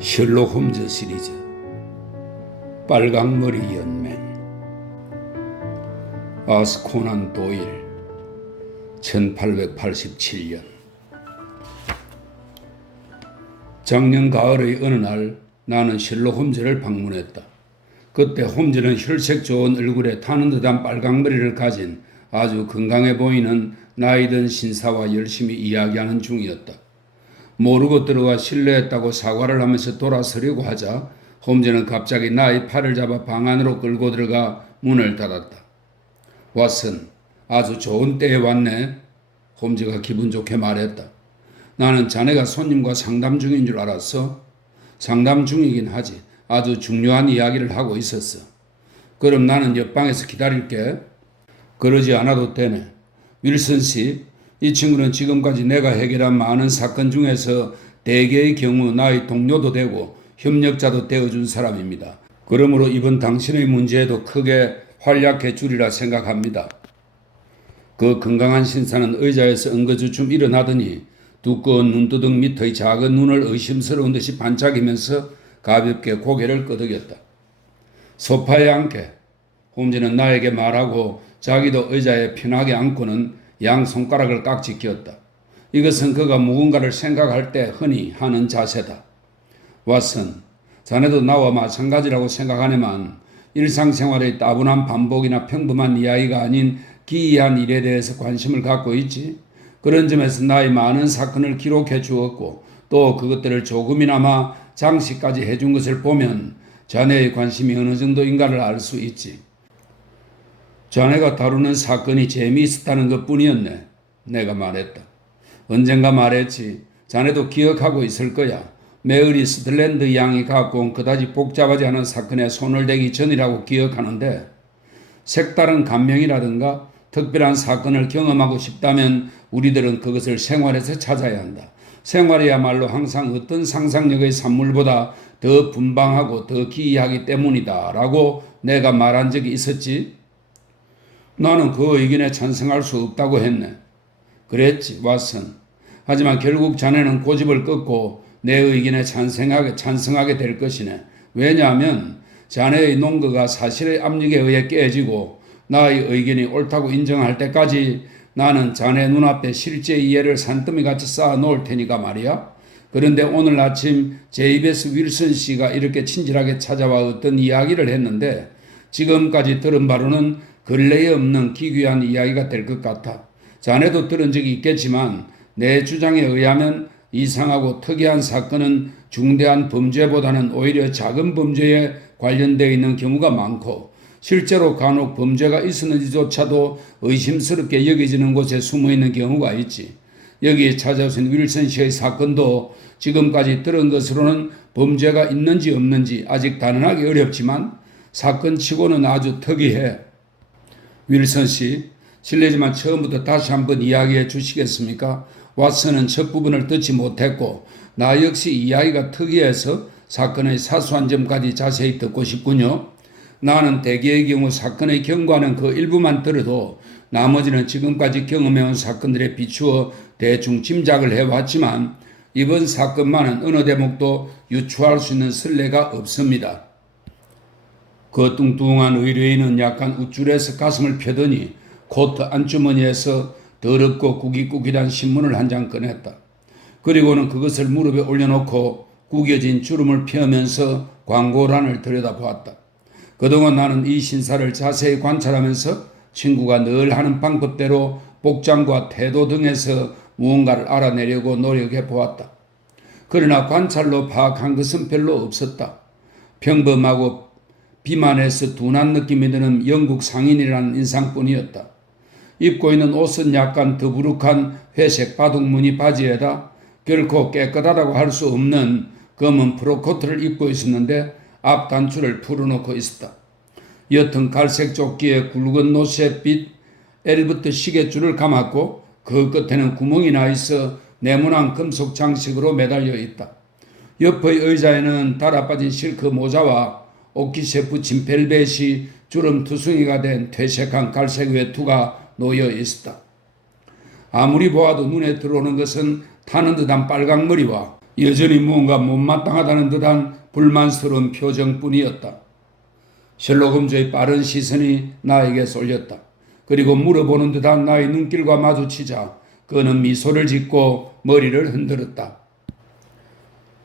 셜록 홈즈 시리즈 빨강머리 연맨 아스 코난 도일 1887년 작년 가을의 어느 날 나는 셜록 홈즈를 방문했다. 그때 홈즈는 혈색 좋은 얼굴에 타는 듯한 빨강머리를 가진 아주 건강해 보이는 나이든 신사와 열심히 이야기하는 중이었다. 모르고 들어와 실례했다고 사과를 하면서 돌아서려고 하자 홈즈는 갑자기 나의 팔을 잡아 방 안으로 끌고 들어가 문을 닫았다. 왓슨, 아주 좋은 때에 왔네. 홈즈가 기분 좋게 말했다. 나는 자네가 손님과 상담 중인 줄 알았어. 상담 중이긴 하지. 아주 중요한 이야기를 하고 있었어. 그럼 나는 옆방에서 기다릴게. 그러지 않아도 되네. 윌슨 씨, 이 친구는 지금까지 내가 해결한 많은 사건 중에서 대개의 경우 나의 동료도 되고 협력자도 되어준 사람입니다. 그러므로 이번 당신의 문제에도 크게 활약해 주리라 생각합니다. 그 건강한 신사는 의자에서 엉거주춤 일어나더니 두꺼운 눈두덩 밑의 작은 눈을 의심스러운 듯이 반짝이면서 가볍게 고개를 끄덕였다. 소파에 앉게. 홈즈는 나에게 말하고 자기도 의자에 편하게 앉고는 양 손가락을 깍지 꼈다. 이것은 그가 무언가를 생각할 때 흔히 하는 자세다. 왓슨, 자네도 나와 마찬가지라고 생각하네만 일상생활의 따분한 반복이나 평범한 이야기가 아닌 기이한 일에 대해서 관심을 갖고 있지. 그런 점에서 나의 많은 사건을 기록해 주었고 또 그것들을 조금이나마 장식까지 해준 것을 보면 자네의 관심이 어느 정도인가를 알 수 있지. 자네가 다루는 사건이 재미있었다는 것뿐이었네. 내가 말했다. 언젠가 말했지. 자네도 기억하고 있을 거야. 메어리 스틀랜드 양이 갖고 온 그다지 복잡하지 않은 사건에 손을 대기 전이라고 기억하는데 색다른 감명이라든가 특별한 사건을 경험하고 싶다면 우리들은 그것을 생활에서 찾아야 한다. 생활이야말로 항상 어떤 상상력의 산물보다 더 분방하고 더 기이하기 때문이다 라고 내가 말한 적이 있었지. 나는 그 의견에 찬성할 수 없다고 했네. 그랬지, 왓슨. 하지만 결국 자네는 고집을 꺾고 내 의견에 찬성하게 될 것이네. 왜냐하면 자네의 논거가 사실의 압력에 의해 깨지고 나의 의견이 옳다고 인정할 때까지 나는 자네 눈앞에 실제 이해를 산더미같이 쌓아 놓을 테니까 말이야. 그런데 오늘 아침 제이베스 윌슨 씨가 이렇게 친절하게 찾아와 어떤 이야기를 했는데 지금까지 들은 바로는 근래에 없는 기괴한 이야기가 될 것 같아. 자네도 들은 적이 있겠지만 내 주장에 의하면 이상하고 특이한 사건은 중대한 범죄보다는 오히려 작은 범죄에 관련되어 있는 경우가 많고 실제로 간혹 범죄가 있었는지조차도 의심스럽게 여겨지는 곳에 숨어있는 경우가 있지. 여기에 찾아오신 윌슨 씨의 사건도 지금까지 들은 것으로는 범죄가 있는지 없는지 아직 단언하기 어렵지만 사건치고는 아주 특이해. 윌슨 씨, 실례지만 처음부터 다시 한번 이야기해 주시겠습니까? 왓슨은 첫 부분을 듣지 못했고 나 역시 이야기가 특이해서 사건의 사소한 점까지 자세히 듣고 싶군요. 나는 대개의 경우 사건의 경과는 그 일부만 들어도 나머지는 지금까지 경험해온 사건들에 비추어 대충 짐작을 해왔지만 이번 사건만은 어느 대목도 유추할 수 있는 선례가 없습니다. 그 뚱뚱한 의뢰인은 약간 우쭐해서 가슴을 펴더니 코트 안주머니에서 더럽고 구깃구깃한 신문을 한 장 꺼냈다. 그리고는 그것을 무릎에 올려놓고 구겨진 주름을 펴면서 광고란을 들여다보았다. 그동안 나는 이 신사를 자세히 관찰하면서 친구가 늘 하는 방법대로 복장과 태도 등에서 무언가를 알아내려고 노력해 보았다. 그러나 관찰로 파악한 것은 별로 없었다. 평범하고 비만해서 둔한 느낌이 드는 영국 상인이라는 인상뿐이었다. 입고 있는 옷은 약간 더부룩한 회색 바둑무늬 바지에다 결코 깨끗하다고 할 수 없는 검은 프로코트를 입고 있었는데 앞 단추를 풀어놓고 있었다. 옅은 갈색 조끼에 굵은 노쇠빛 엘부트 시계줄을 감았고 그 끝에는 구멍이 나 있어 네모난 금속 장식으로 매달려 있다. 옆의 의자에는 달아빠진 실크 모자와 옷깃에 붙인 벨벳이 주름 투성이가 된 퇴색한 갈색 외투가 놓여 있었다. 아무리 보아도 눈에 들어오는 것은 타는 듯한 빨강머리와 여전히 무언가 못마땅하다는 듯한 불만스러운 표정뿐이었다. 셜록 홈즈의 빠른 시선이 나에게 쏠렸다. 그리고 물어보는 듯한 나의 눈길과 마주치자 그는 미소를 짓고 머리를 흔들었다.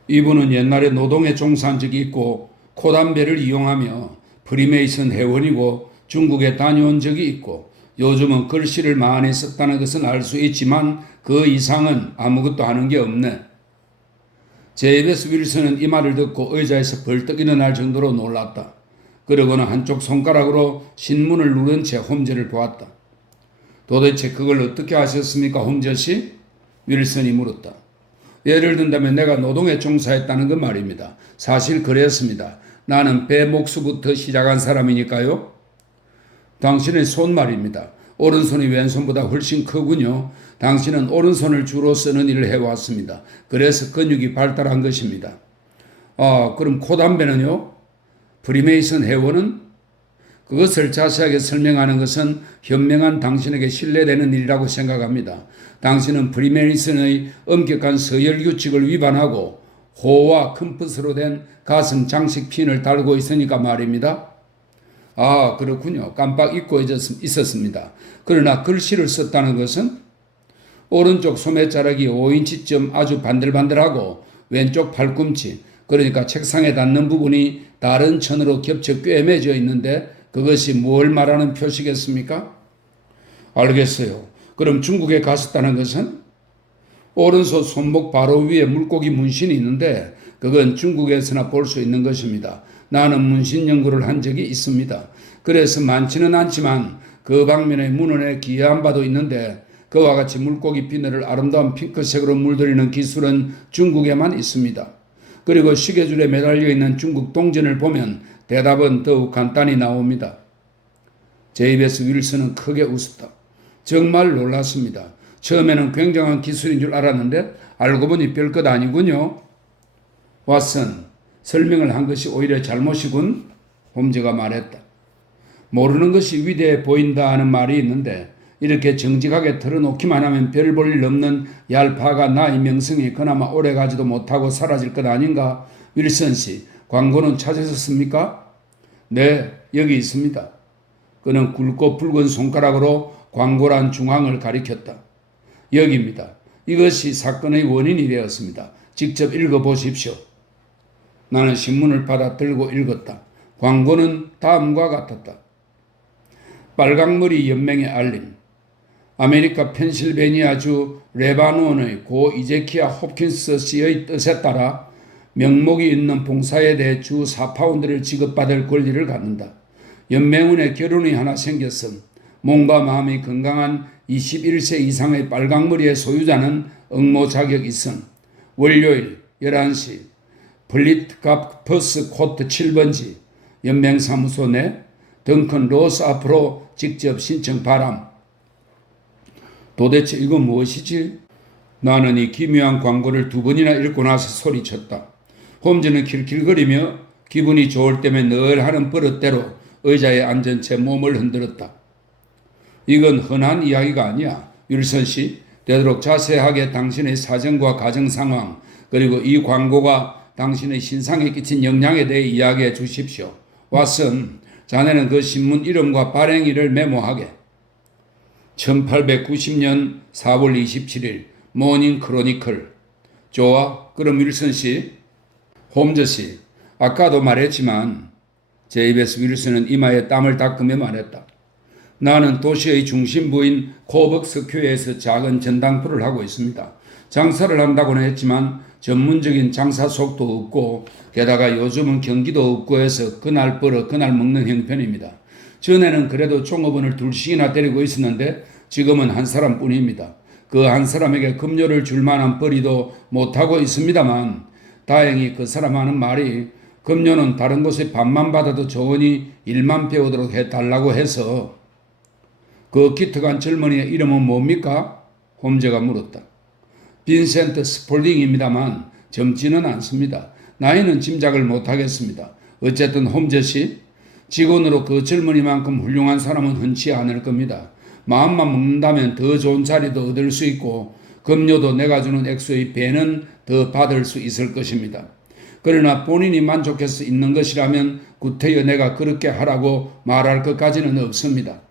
이분은 옛날에 노동에 종사한 적이 있고 코담배를 이용하며 프리메이슨 회원이고 중국에 다녀온 적이 있고 요즘은 글씨를 많이 썼다는 것은 알 수 있지만 그 이상은 아무것도 하는 게 없네. 제이베스 윌슨은 이 말을 듣고 의자에서 벌떡 일어날 정도로 놀랐다. 그러고는 한쪽 손가락으로 신문을 누른 채 홈즈를 보았다. 도대체 그걸 어떻게 하셨습니까, 홈즈 씨? 윌슨이 물었다. 예를 든다면 내가 노동에 종사했다는 건 말입니다. 사실 그랬습니다. 나는 배 목수부터 시작한 사람이니까요. 당신의 손 말입니다. 오른손이 왼손보다 훨씬 크군요. 당신은 오른손을 주로 쓰는 일을 해왔습니다. 그래서 근육이 발달한 것입니다. 그럼 코담배는요? 프리메이슨 회원은? 그것을 자세하게 설명하는 것은 현명한 당신에게 신뢰되는 일이라고 생각합니다. 당신은 프리메이슨의 엄격한 서열 규칙을 위반하고 호와 컴퍼스로 된 가슴 장식 핀을 달고 있으니까 말입니다. 그렇군요. 깜빡 잊고 있었습니다. 그러나 글씨를 썼다는 것은 오른쪽 소매자락이 5인치쯤 아주 반들반들하고 왼쪽 팔꿈치, 그러니까 책상에 닿는 부분이 다른 천으로 겹쳐 꿰매져 있는데 그것이 뭘 말하는 표시겠습니까? 알겠어요. 그럼 중국에 갔었다는 것은? 오른손 손목 바로 위에 물고기 문신이 있는데 그건 중국에서나 볼 수 있는 것입니다. 나는 문신 연구를 한 적이 있습니다. 그래서 많지는 않지만 그 방면에 문헌에 기여한 바도 있는데 그와 같이 물고기 비늘을 아름다운 핑크색으로 물들이는 기술은 중국에만 있습니다. 그리고 시계줄에 매달려 있는 중국 동전을 보면 대답은 더욱 간단히 나옵니다. 제이베스 윌슨은 크게 웃었다. 정말 놀랐습니다. 처음에는 굉장한 기술인 줄 알았는데 알고 보니 별것 아니군요. 왓슨, 설명을 한 것이 오히려 잘못이군. 홈즈가 말했다. 모르는 것이 위대해 보인다 하는 말이 있는데 이렇게 정직하게 털어놓기만 하면 별 볼 일 없는 얄파가 나의 명성이 그나마 오래가지도 못하고 사라질 것 아닌가? 윌슨 씨, 광고는 찾으셨습니까? 네, 여기 있습니다. 그는 굵고 붉은 손가락으로 광고란 중앙을 가리켰다. 여기입니다. 이것이 사건의 원인이 되었습니다. 직접 읽어보십시오. 나는 신문을 받아 들고 읽었다. 광고는 다음과 같았다. 빨강머리 연맹의 알림. 아메리카 펜실베니아주 레바논의 고 이제키아 홉킨스 씨의 뜻에 따라 명목이 있는 봉사에 대해 주 4파운드를 지급받을 권리를 갖는다. 연맹원에 결혼이 하나 생겼음. 몸과 마음이 건강한 21세 이상의 빨강머리의 소유자는 응모 자격이 있음. 월요일 11시 플리트캅 코트 7번지 연맹사무소 내 덩컨 로스 앞으로 직접 신청 바람. 도대체 이건 무엇이지? 나는 이 기묘한 광고를 2번이나 읽고 나서 소리쳤다. 홈즈는 킬킬거리며 기분이 좋을 때면 늘 하는 버릇대로 의자에 앉은 채 몸을 흔들었다. 이건 흔한 이야기가 아니야. 윌슨 씨, 되도록 자세하게 당신의 사정과 가정 상황, 그리고 이 광고가 당신의 신상에 끼친 영향에 대해 이야기해 주십시오. 왓슨, 자네는 그 신문 이름과 발행일을 메모하게. 1890년 4월 27일 모닝 크로니클. 좋아, 그럼 윌슨 씨. 홈즈 씨, 아까도 말했지만 제이베스 윌슨은 이마에 땀을 닦으며 말했다. 나는 도시의 중심부인 코벅스교에서 작은 전당포를 하고 있습니다. 장사를 한다고는 했지만 전문적인 장사 속도 없고 게다가 요즘은 경기도 없고 해서 그날 벌어 그날 먹는 형편입니다. 전에는 그래도 종업원을 2씩이나 데리고 있었는데 지금은 한 사람뿐입니다. 그 한 사람에게 급료를 줄 만한 벌이도 못하고 있습니다만 다행히 그 사람 하는 말이 급료는 다른 곳에 반만 받아도 좋으니 일만 배우도록 해달라고 해서. 그 기특한 젊은이의 이름은 뭡니까? 홈즈가 물었다. 빈센트 스폴딩입니다만 젊지는 않습니다. 나이는 짐작을 못하겠습니다. 어쨌든 홈즈 씨, 직원으로 그 젊은이만큼 훌륭한 사람은 흔치 않을 겁니다. 마음만 먹는다면 더 좋은 자리도 얻을 수 있고 급료도 내가 주는 액수의 배는 더 받을 수 있을 것입니다. 그러나 본인이 만족해서 있는 것이라면 구태여 내가 그렇게 하라고 말할 것까지는 없습니다.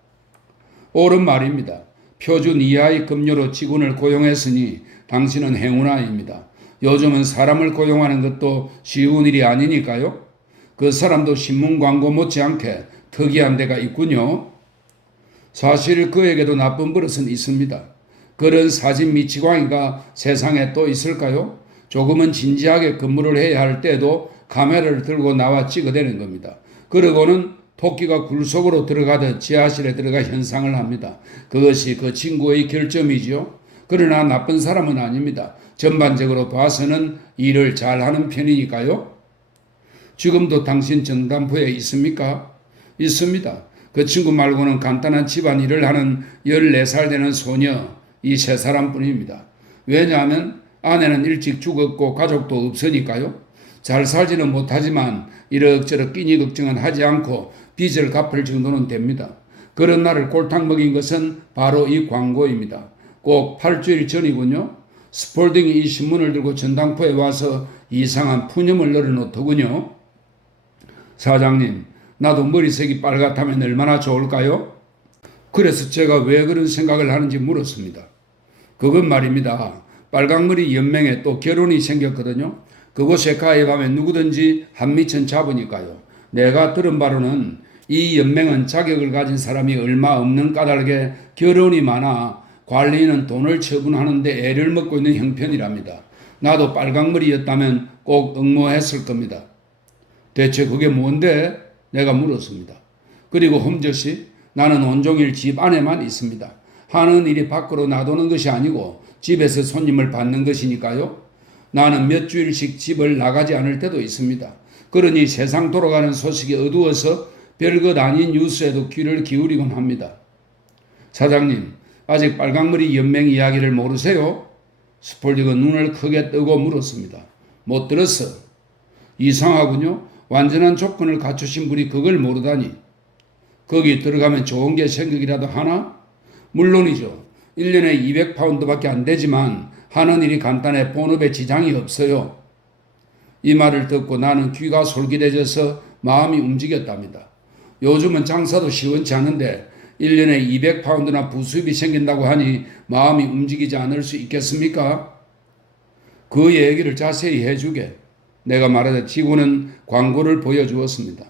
옳은 말입니다. 표준 이하의 급료로 직원을 고용했으니 당신은 행운아입니다. 요즘은 사람을 고용하는 것도 쉬운 일이 아니니까요. 그 사람도 신문 광고 못지않게 특이한 데가 있군요. 사실 그에게도 나쁜 버릇은 있습니다. 그런 사진 미치광이가 세상에 또 있을까요? 조금은 진지하게 근무를 해야 할 때도 카메라를 들고 나와 찍어대는 겁니다. 그러고는 토끼가 굴 속으로 들어가듯 지하실에 들어가 현상을 합니다. 그것이 그 친구의 결점이지요. 그러나 나쁜 사람은 아닙니다. 전반적으로 봐서는 일을 잘하는 편이니까요. 지금도 당신 전담부에 있습니까? 있습니다. 그 친구 말고는 간단한 집안일을 하는 14살 되는 소녀, 이 세 사람뿐입니다. 왜냐하면 아내는 일찍 죽었고 가족도 없으니까요. 잘 살지는 못하지만 이럭저럭 끼니 걱정은 하지 않고 빚을 갚을 정도는 됩니다. 그런 날을 골탕 먹인 것은 바로 이 광고입니다. 꼭 8주일 전이군요. 스폴딩이 이 신문을 들고 전당포에 와서 이상한 푸념을 늘어놓더군요. 사장님, 나도 머리색이 빨갛다면 얼마나 좋을까요? 그래서 제가 왜 그런 생각을 하는지 물었습니다. 그건 말입니다. 빨강머리 연맹에 또 결혼이 생겼거든요. 그곳에 가입하면 누구든지 한미천 잡으니까요. 내가 들은 바로는 이 연맹은 자격을 가진 사람이 얼마 없는 까닭에 결혼이 많아 관리인은 돈을 처분하는데 애를 먹고 있는 형편이랍니다. 나도 빨강머리였다면 꼭 응모했을 겁니다. 대체 그게 뭔데? 내가 물었습니다. 그리고 홈저씨, 나는 온종일 집 안에만 있습니다. 하는 일이 밖으로 놔두는 것이 아니고 집에서 손님을 받는 것이니까요. 나는 몇 주일씩 집을 나가지 않을 때도 있습니다. 그러니 세상 돌아가는 소식이 어두워서 별것 아닌 뉴스에도 귀를 기울이곤 합니다. 사장님, 아직 빨강머리 연맹 이야기를 모르세요? 스폴딩은 눈을 크게 뜨고 물었습니다. 못 들었어. 이상하군요. 완전한 조건을 갖추신 분이 그걸 모르다니. 거기 들어가면 좋은 게 생기기라도 하나? 물론이죠. 1년에 200파운드밖에 안 되지만 하는 일이 간단해 본업에 지장이 없어요. 이 말을 듣고 나는 귀가 솔깃해져서 마음이 움직였답니다. 요즘은 장사도 시원치 않은데 1년에 200파운드나 부수입이 생긴다고 하니 마음이 움직이지 않을 수 있겠습니까? 그 얘기를 자세히 해주게. 내가 말하자 지구는 광고를 보여주었습니다.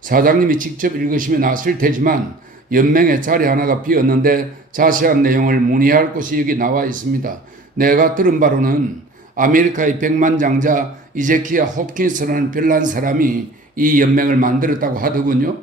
사장님이 직접 읽으시면 아실 테지만 연맹에 자리 하나가 비었는데 자세한 내용을 문의할 곳이 여기 나와 있습니다. 내가 들은 바로는 아메리카의 백만장자 이제키아 홉킨스라는 별난 사람이 이 연맹을 만들었다고 하더군요.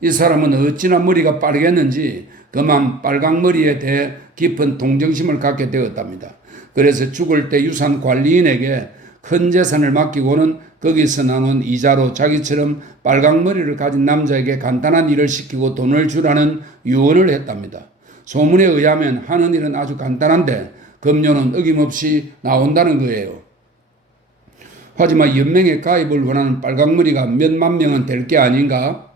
이 사람은 어찌나 머리가 빠르겠는지 그만 빨강머리에 대해 깊은 동정심을 갖게 되었답니다. 그래서 죽을 때 유산 관리인에게 큰 재산을 맡기고는 거기서 나눈 이자로 자기처럼 빨강머리를 가진 남자에게 간단한 일을 시키고 돈을 주라는 유언을 했답니다. 소문에 의하면 하는 일은 아주 간단한데 급료는 어김없이 나온다는 거예요. 하지만 연맹에 가입을 원하는 빨강머리가 몇만 명은 될 게 아닌가?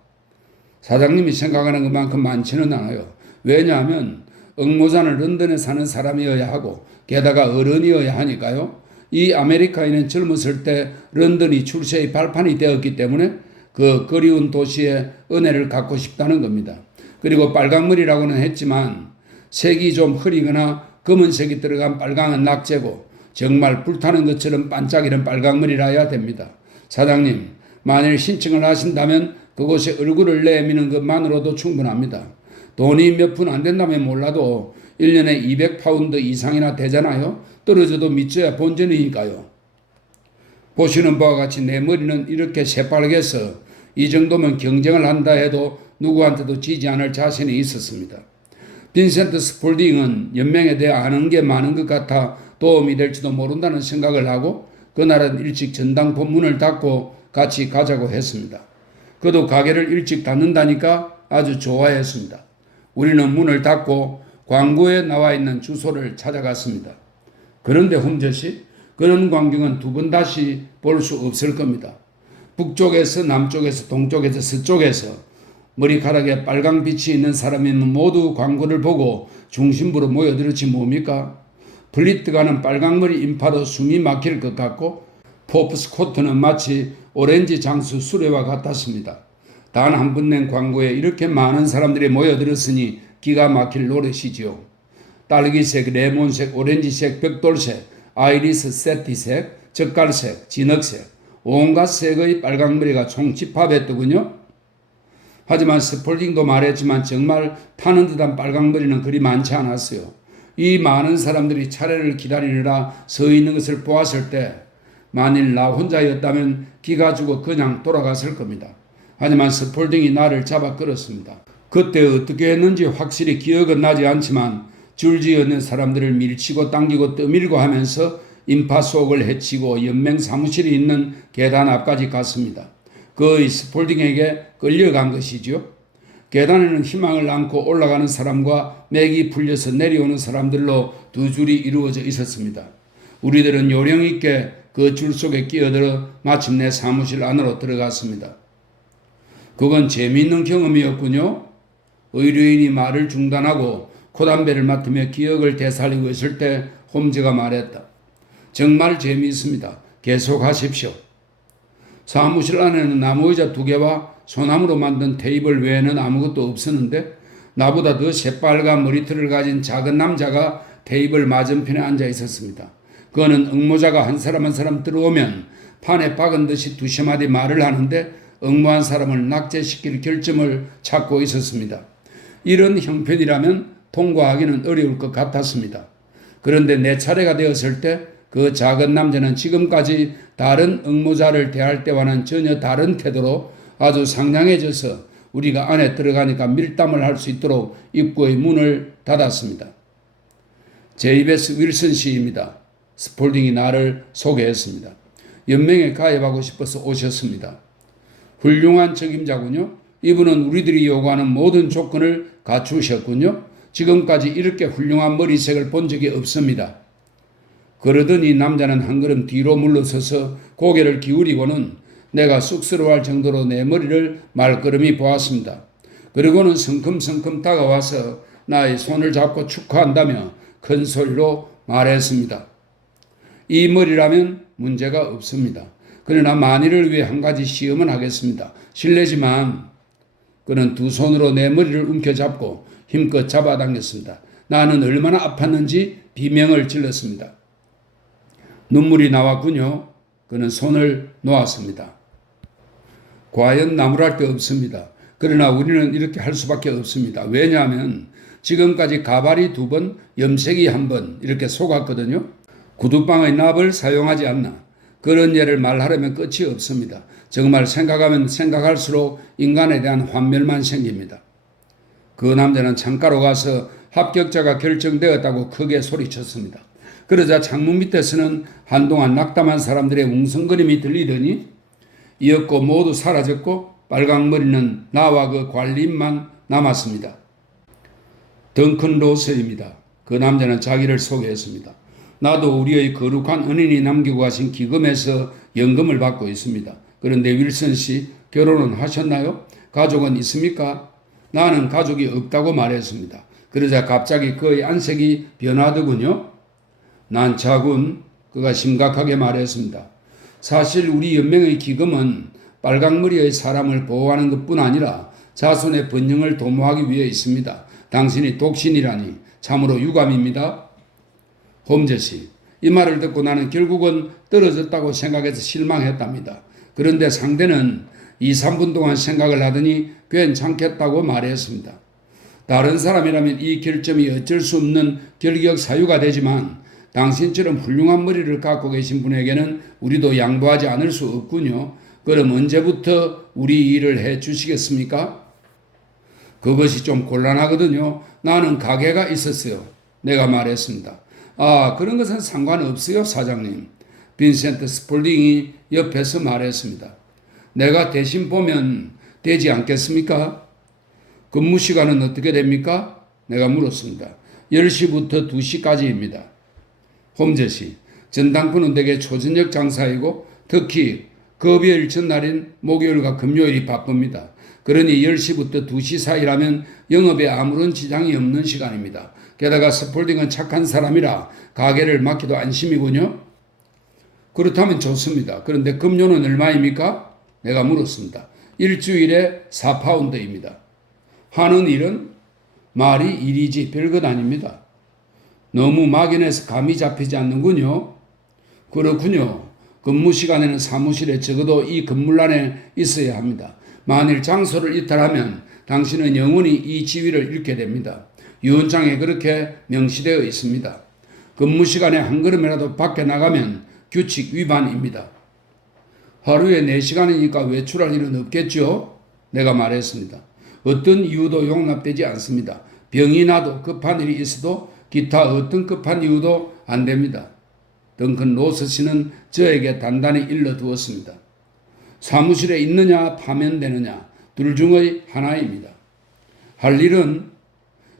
사장님이 생각하는 것만큼 많지는 않아요. 왜냐하면 응모자는 런던에 사는 사람이어야 하고 게다가 어른이어야 하니까요. 이 아메리카인은 젊었을 때 런던이 출세의 발판이 되었기 때문에 그 그리운 도시의 은혜를 갖고 싶다는 겁니다. 그리고 빨강머리라고는 했지만 색이 좀 흐리거나 검은색이 들어간 빨강은 낙제고 정말 불타는 것처럼 반짝이는 빨강머리라야 됩니다. 사장님, 만일 신청을 하신다면 그곳에 얼굴을 내미는 것만으로도 충분합니다. 돈이 몇 푼 안 된다면 몰라도 1년에 200파운드 이상이나 되잖아요. 떨어져도 밑져야 본전이니까요. 보시는 바와 같이 내 머리는 이렇게 새빨개서 이 정도면 경쟁을 한다 해도 누구한테도 지지 않을 자신이 있었습니다. 빈센트 스폴딩은 연맹에 대해 아는 게 많은 것 같아 도움이 될지도 모른다는 생각을 하고 그날은 일찍 전당포 문을 닫고 같이 가자고 했습니다. 그도 가게를 일찍 닫는다니까 아주 좋아했습니다. 우리는 문을 닫고 광고에 나와 있는 주소를 찾아갔습니다. 그런데 홈저씨, 그런 광경은 두 번 다시 볼 수 없을 겁니다. 북쪽에서 남쪽에서 동쪽에서 서쪽에서 머리카락에 빨강 빛이 있는 사람이면 모두 광고를 보고 중심부로 모여들었지 뭡니까? 플리트가는 빨강머리 인파로 숨이 막힐 것 같고 포프스 코트는 마치 오렌지 장수 수레와 같았습니다. 단 한 번 낸 광고에 이렇게 많은 사람들이 모여들었으니 기가 막힐 노릇이지요. 딸기색, 레몬색, 오렌지색, 벽돌색, 아이리스 세티색, 젓갈색, 진흙색, 온갖 색의 빨강머리가 총집합했더군요. 하지만 스폴딩도 말했지만 정말 타는 듯한 빨강머리는 그리 많지 않았어요. 이 많은 사람들이 차례를 기다리느라 서 있는 것을 보았을 때 만일 나 혼자였다면 기가 죽어 그냥 돌아갔을 겁니다. 하지만 스폴딩이 나를 잡아 끌었습니다. 그때 어떻게 했는지 확실히 기억은 나지 않지만 줄지어있는 사람들을 밀치고 당기고 떠밀고 하면서 인파 속을 헤치고 연맹 사무실이 있는 계단 앞까지 갔습니다. 거의 스폴딩에게 끌려간 것이죠. 계단에는 희망을 안고 올라가는 사람과 맥이 풀려서 내려오는 사람들로 두 줄이 이루어져 있었습니다. 우리들은 요령 있게 그 줄 속에 끼어들어 마침내 사무실 안으로 들어갔습니다. 그건 재미있는 경험이었군요. 의료인이 말을 중단하고 코담배를 맡으며 기억을 되살리고 있을 때 홈즈가 말했다. 정말 재미있습니다. 계속하십시오. 사무실 안에는 나무의자 2개와 소나무로 만든 테이블 외에는 아무것도 없었는데 나보다 더 새빨간 머리털을 가진 작은 남자가 테이블 맞은편에 앉아 있었습니다. 그는 응모자가 한 사람 들어오면 판에 박은 듯이 두세 마디 말을 하는데 응모한 사람을 낙제시킬 결점을 찾고 있었습니다. 이런 형편이라면 통과하기는 어려울 것 같았습니다. 그런데 내 차례가 되었을 때 그 작은 남자는 지금까지 다른 응모자를 대할 때와는 전혀 다른 태도로 아주 상냥해져서 우리가 안에 들어가니까 밀담을 할 수 있도록 입구의 문을 닫았습니다. 제이베스 윌슨 씨입니다. 스폴딩이 나를 소개했습니다. 연맹에 가입하고 싶어서 오셨습니다. 훌륭한 책임자군요. 이분은 우리들이 요구하는 모든 조건을 갖추셨군요. 지금까지 이렇게 훌륭한 머리색을 본 적이 없습니다. 그러더니 남자는 한 걸음 뒤로 물러서서 고개를 기울이고는 내가 쑥스러워할 정도로 내 머리를 말끄러미 보았습니다. 그리고는 성큼성큼 다가와서 나의 손을 잡고 축하한다며 큰 소리로 말했습니다. 이 머리라면 문제가 없습니다. 그러나 만일을 위해 한 가지 시험은 하겠습니다. 실례지만 그는 두 손으로 내 머리를 움켜잡고 힘껏 잡아당겼습니다. 나는 얼마나 아팠는지 비명을 질렀습니다. 눈물이 나왔군요. 그는 손을 놓았습니다. 과연 나무랄 데 없습니다. 그러나 우리는 이렇게 할 수밖에 없습니다. 왜냐하면 지금까지 가발이 2번, 염색이 1번 이렇게 속았거든요. 구두방의 납을 사용하지 않나. 그런 예를 말하려면 끝이 없습니다. 정말 생각하면 생각할수록 인간에 대한 환멸만 생깁니다. 그 남자는 창가로 가서 합격자가 결정되었다고 크게 소리쳤습니다. 그러자 창문 밑에서는 한동안 낙담한 사람들의 웅성거림이 들리더니 이었고 모두 사라졌고 빨강머리는 나와 그 관리인만 남았습니다. 덩큰 로스입니다. 그 남자는 자기를 소개했습니다. 나도 우리의 거룩한 은인이 남기고 가신 기금에서 연금을 받고 있습니다. 그런데 윌슨 씨 결혼은 하셨나요? 가족은 있습니까? 나는 가족이 없다고 말했습니다. 그러자 갑자기 그의 안색이 변하더군요. 난 자군, 그가 심각하게 말했습니다. 사실 우리 연맹의 기금은 빨강머리의 사람을 보호하는 것뿐 아니라 자손의 번영을 도모하기 위해 있습니다. 당신이 독신이라니 참으로 유감입니다. 홈즈 씨, 이 말을 듣고 나는 결국은 떨어졌다고 생각해서 실망했답니다. 그런데 상대는 2, 3분 동안 생각을 하더니 괜찮겠다고 말했습니다. 다른 사람이라면 이 결점이 어쩔 수 없는 결격 사유가 되지만 당신처럼 훌륭한 머리를 갖고 계신 분에게는 우리도 양보하지 않을 수 없군요. 그럼 언제부터 우리 일을 해 주시겠습니까? 그것이 좀 곤란하거든요. 나는 가게가 있었어요. 내가 말했습니다. 아, 그런 것은 상관없어요, 사장님. 빈센트 스폴딩이 옆에서 말했습니다. 내가 대신 보면 되지 않겠습니까? 근무 시간은 어떻게 됩니까? 내가 물었습니다. 10시부터 2시까지입니다. 홈즈 씨, 전당포는 대개 초저녁 장사이고 특히 급여일 전날인 목요일과 금요일이 바쁩니다. 그러니 10시부터 2시 사이라면 영업에 아무런 지장이 없는 시간입니다. 게다가 스폴딩은 착한 사람이라 가게를 맡기도 안심이군요. 그렇다면 좋습니다. 그런데 급료는 얼마입니까? 내가 물었습니다. 일주일에 4파운드입니다. 하는 일은 말이 일이지 별것 아닙니다. 너무 막연해서 감이 잡히지 않는군요. 그렇군요. 근무 시간에는 사무실에 적어도 이 건물 안에 있어야 합니다. 만일 장소를 이탈하면 당신은 영원히 이 지위를 잃게 됩니다. 유언장에 그렇게 명시되어 있습니다. 근무 시간에 한 걸음이라도 밖에 나가면 규칙 위반입니다. 하루에 4시간이니까 외출할 일은 없겠죠? 내가 말했습니다. 어떤 이유도 용납되지 않습니다. 병이 나도 급한 일이 있어도 기타 어떤 급한 이유도 안 됩니다. 덩컨 로스 씨는 저에게 단단히 일러두었습니다. 사무실에 있느냐 파면되느냐 둘 중의 하나입니다. 할 일은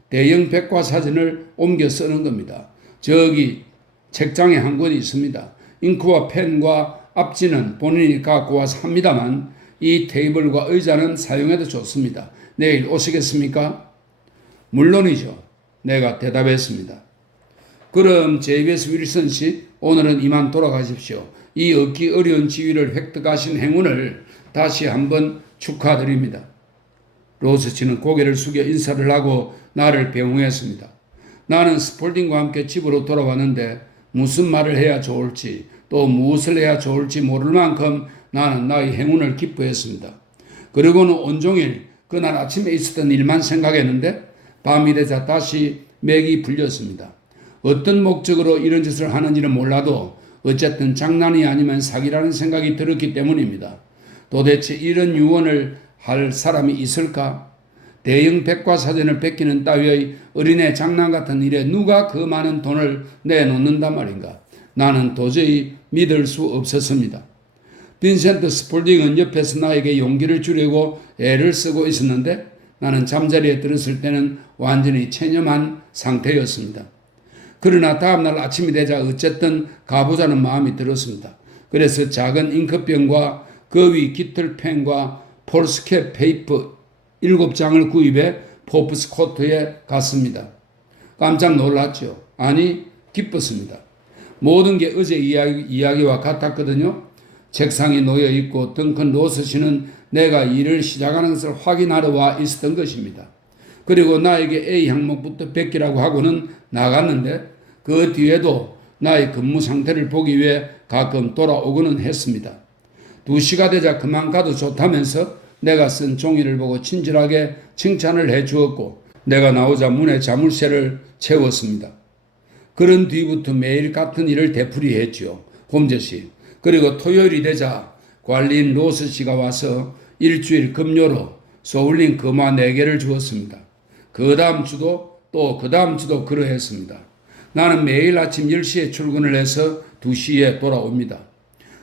대형 백과사전을 옮겨 쓰는 겁니다. 저기 책장에 한 권이 있습니다. 잉크와 펜과 앞지는 본인이 갖고 와서 합니다만 이 테이블과 의자는 사용해도 좋습니다. 내일 오시겠습니까? 물론이죠. 내가 대답했습니다. 그럼 제이베스 윌슨 씨, 오늘은 이만 돌아가십시오. 이 얻기 어려운 지위를 획득하신 행운을 다시 한번 축하드립니다. 로스 씨는 고개를 숙여 인사를 하고 나를 배웅했습니다. 나는 스폴딩과 함께 집으로 돌아왔는데 무슨 말을 해야 좋을지 또 무엇을 해야 좋을지 모를 만큼 나는 나의 행운을 기뻐했습니다. 그리고는 온종일 그날 아침에 있었던 일만 생각했는데 밤이 되자 다시 맥이 풀렸습니다. 어떤 목적으로 이런 짓을 하는지는 몰라도 어쨌든 장난이 아니면 사기라는 생각이 들었기 때문입니다. 도대체 이런 유언을 할 사람이 있을까? 대형 백과사전을 뺏기는 따위의 어린애 장난 같은 일에 누가 그 많은 돈을 내놓는단 말인가? 나는 도저히 믿을 수 없었습니다. 빈센트 스폴딩은 옆에서 나에게 용기를 주려고 애를 쓰고 있었는데 나는 잠자리에 들었을 때는 완전히 체념한 상태였습니다. 그러나 다음날 아침이 되자 어쨌든 가보자는 마음이 들었습니다. 그래서 작은 잉크병과 그 위 깃털 펜과 폴스캡 페이퍼 7장을 구입해 포프스 코트에 갔습니다. 깜짝 놀랐죠. 아니 기뻤습니다. 모든 게 어제 이야기와 같았거든요. 책상이 놓여 있고 덩컨 로스 씨는 내가 일을 시작하는 것을 확인하러 와 있었던 것입니다. 그리고 나에게 A 항목부터 뺏기라고 하고는 나갔는데 그 뒤에도 나의 근무 상태를 보기 위해 가끔 돌아오고는 했습니다. 2시가 되자 그만 가도 좋다면서 내가 쓴 종이를 보고 친절하게 칭찬을 해 주었고 내가 나오자 문에 자물쇠를 채웠습니다. 그런 뒤부터 매일 같은 일을 되풀이했지요. 홈즈 씨. 그리고 토요일이 되자 관리인 로스 씨가 와서 일주일 급료로 소울린 금화 4개를 주었습니다. 그 다음 주도 또 그 다음 주도 그러했습니다. 나는 매일 아침 10시에 출근을 해서 2시에 돌아옵니다.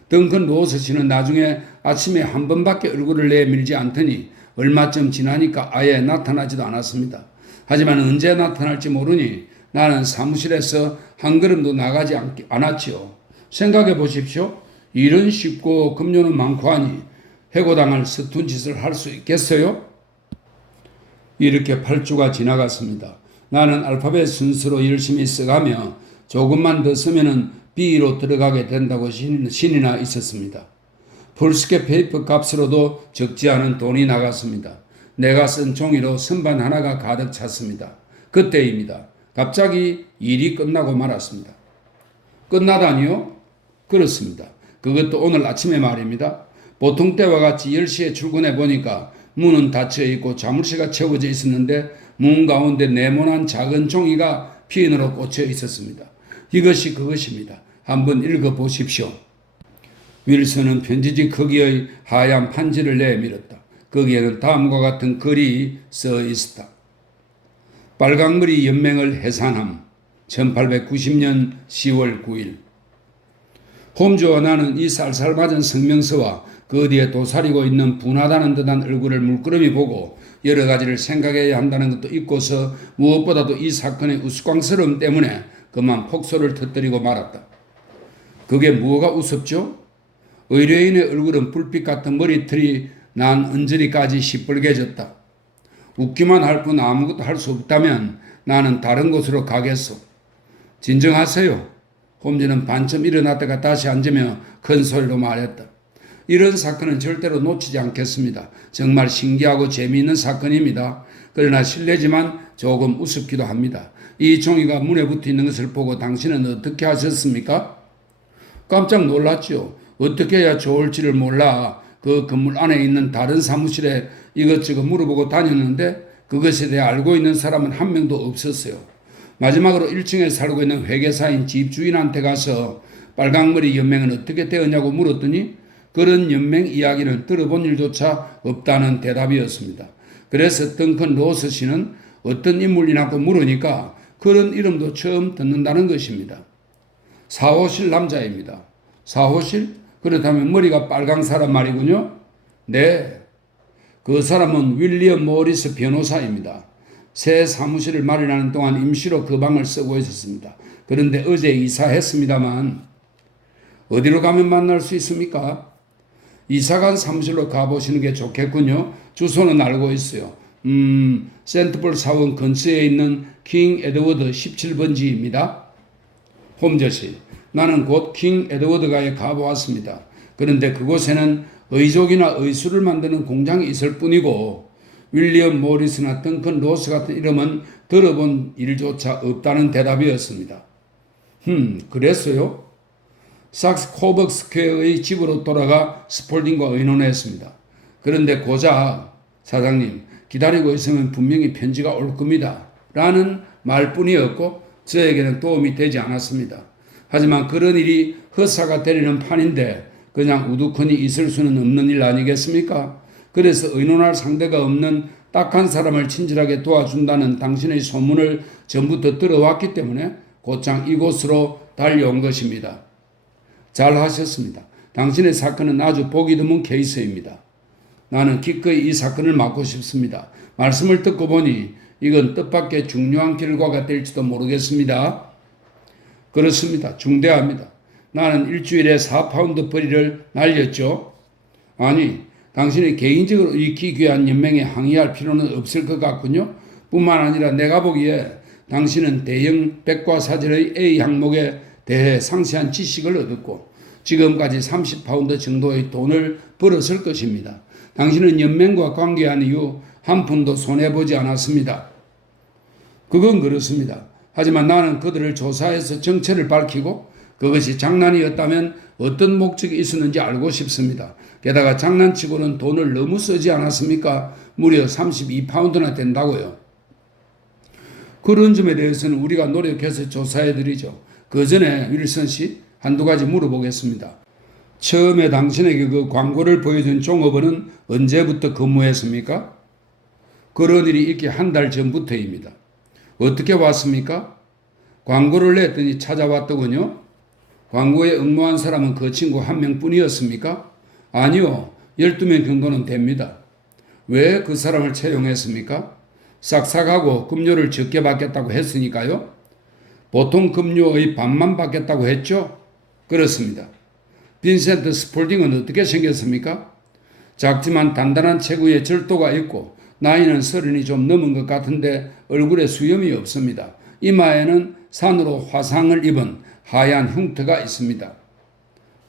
덩컨 로스 씨는 나중에 아침에 한 번밖에 얼굴을 내밀지 않더니 얼마쯤 지나니까 아예 나타나지도 않았습니다. 하지만 언제 나타날지 모르니 나는 사무실에서 한 걸음도 나가지 않았지요. 생각해 보십시오. 일은 쉽고 급료는 많고 하니 해고당할 서툰 짓을 할 수 있겠어요? 이렇게 8주가 지나갔습니다. 나는 알파벳 순서로 열심히 써가며 조금만 더 쓰면은 B로 들어가게 된다고 신이 나 있었습니다. 폴스케 페이퍼 값으로도 적지 않은 돈이 나갔습니다. 내가 쓴 종이로 선반 하나가 가득 찼습니다. 그때입니다. 갑자기 일이 끝나고 말았습니다. 끝나다니요? 그렇습니다. 그것도 오늘 아침에 말입니다. 보통 때와 같이 10시에 출근해 보니까 문은 닫혀 있고 자물쇠가 채워져 있었는데 문 가운데 네모난 작은 종이가 핀으로 꽂혀 있었습니다. 이것이 그것입니다. 한번 읽어보십시오. 윌슨은 편지지 크기의 하얀 판지를 내밀었다. 거기에는 다음과 같은 글이 써 있었다. 빨강머리 연맹을 해산함. 1890년 10월 9일. 홈즈와 나는 이 쌀쌀맞은 성명서와 그 뒤에 도사리고 있는 분하다는 듯한 얼굴을 물끄러미 보고 여러 가지를 생각해야 한다는 것도 있고서 무엇보다도 이 사건의 우스꽝스러움 때문에 그만 폭소를 터뜨리고 말았다. 그게 뭐가 우습죠? 의뢰인의 얼굴은 불빛 같은 머리털이 난 언저리까지 시뻘개졌다. 웃기만 할 뿐 아무것도 할 수 없다면 나는 다른 곳으로 가겠소. 진정하세요. 홈즈는 반쯤 일어났다가 다시 앉으며 큰 소리로 말했다. 이런 사건은 절대로 놓치지 않겠습니다. 정말 신기하고 재미있는 사건입니다. 그러나 실례지만 조금 우습기도 합니다. 이 종이가 문에 붙어 있는 것을 보고 당신은 어떻게 하셨습니까? 깜짝 놀랐죠. 어떻게 해야 좋을지를 몰라 그 건물 안에 있는 다른 사무실에 이것저것 물어보고 다녔는데 그것에 대해 알고 있는 사람은 한 명도 없었어요. 마지막으로 1층에 살고 있는 회계사인 집주인한테 가서 빨강머리 연맹은 어떻게 되었냐고 물었더니 그런 연맹 이야기를 들어본 일조차 없다는 대답이었습니다. 그래서 덩컨 로스 씨는 어떤 인물이냐고 물으니까 그런 이름도 처음 듣는다는 것입니다. 4호실 남자입니다. 4호실? 그렇다면 머리가 빨강 사람 말이군요. 네. 그 사람은 윌리엄 모리스 변호사입니다. 새 사무실을 마련하는 동안 임시로 그 방을 쓰고 있었습니다. 그런데 어제 이사했습니다만 어디로 가면 만날 수 있습니까? 이사간 사무실로 가보시는 게 좋겠군요. 주소는 알고 있어요. 센트폴 사원 근처에 있는 킹 에드워드 17번지입니다. 홈저씨, 나는 곧 킹 에드워드가에 가보았습니다. 그런데 그곳에는 의족이나 의수를 만드는 공장이 있을 뿐이고 윌리엄 모리스나 덩컨 로스 같은 이름은 들어본 일조차 없다는 대답이었습니다. 그랬어요? sak스 코벅 스퀘어의 집으로 돌아가 스폴딩과 의논했습니다. 그런데 고작 사장님 기다리고 있으면 분명히 편지가 올 겁니다. 라는 말뿐이었고 저에게는 도움이 되지 않았습니다. 하지만 그런 일이 허사가 되리는 판인데 그냥 우두커니 있을 수는 없는 일 아니겠습니까? 그래서 의논할 상대가 없는 딱한 사람을 친절하게 도와준다는 당신의 소문을 전부터 들어왔기 때문에 곧장 이곳으로 달려온 것입니다. 잘 하셨습니다. 당신의 사건은 아주 보기 드문 케이스입니다. 나는 기꺼이 이 사건을 맡고 싶습니다. 말씀을 듣고 보니 이건 뜻밖의 중요한 결과가 될지도 모르겠습니다. 그렇습니다. 중대합니다. 나는 일주일에 4파운드 벌이를 날렸죠. 아니, 당신이 개인적으로 이 기괴한 연맹에 항의할 필요는 없을 것 같군요. 뿐만 아니라 내가 보기에 당신은 대형 백과사전의 A 항목에 대해 상세한 지식을 얻었고 지금까지 30파운드 정도의 돈을 벌었을 것입니다. 당신은 연맹과 관계한 이후 한 푼도 손해보지 않았습니다. 그건 그렇습니다. 하지만 나는 그들을 조사해서 정체를 밝히고 그것이 장난이었다면 어떤 목적이 있었는지 알고 싶습니다. 게다가 장난치고는 돈을 너무 쓰지 않았습니까? 무려 32파운드나 된다고요. 그런 점에 대해서는 우리가 노력해서 조사해드리죠. 그 전에 윌슨 씨 한두 가지 물어보겠습니다. 처음에 당신에게 그 광고를 보여준 종업원은 언제부터 근무했습니까? 그런 일이 있기 한 달 전부터입니다. 어떻게 왔습니까? 광고를 냈더니 찾아왔더군요. 광고에 응모한 사람은 그 친구 한 명뿐이었습니까? 아니요. 12명 정도는 됩니다. 왜 그 사람을 채용했습니까? 싹싹하고 급료를 적게 받겠다고 했으니까요. 보통 급료의 반만 받겠다고 했죠? 그렇습니다. 빈센트 스폴딩은 어떻게 생겼습니까? 작지만 단단한 체구에 절도가 있고 나이는 30이 좀 넘은 것 같은데 얼굴에 수염이 없습니다. 이마에는 산으로 화상을 입은 하얀 흉터가 있습니다.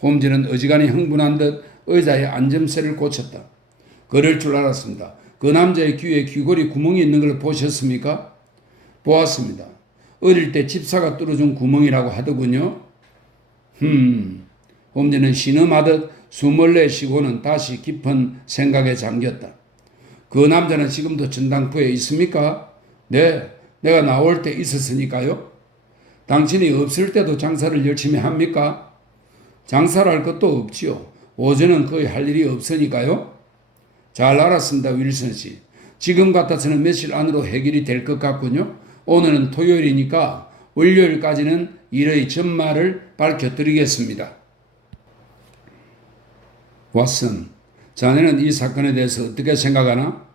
홈즈는 어지간히 흥분한 듯 의자에 앉음새를 고쳤다. 그럴 줄 알았습니다. 그 남자의 귀에 귀걸이 구멍이 있는 걸 보셨습니까? 보았습니다. 어릴 때 집사가 뚫어준 구멍이라고 하더군요. 홈즈는 신음하듯 숨을 내쉬고는 다시 깊은 생각에 잠겼다. 그 남자는 지금도 전당포에 있습니까? 네, 내가 나올 때 있었으니까요. 당신이 없을 때도 장사를 열심히 합니까? 장사를 할 것도 없지요. 오전은 거의 할 일이 없으니까요. 잘 알았습니다, 윌슨 씨. 지금 같아서는 며칠 안으로 해결이 될 것 같군요. 오늘은 토요일이니까 월요일까지는 일의 전말을 밝혀드리겠습니다. 왓슨, 자네는 이 사건에 대해서 어떻게 생각하나?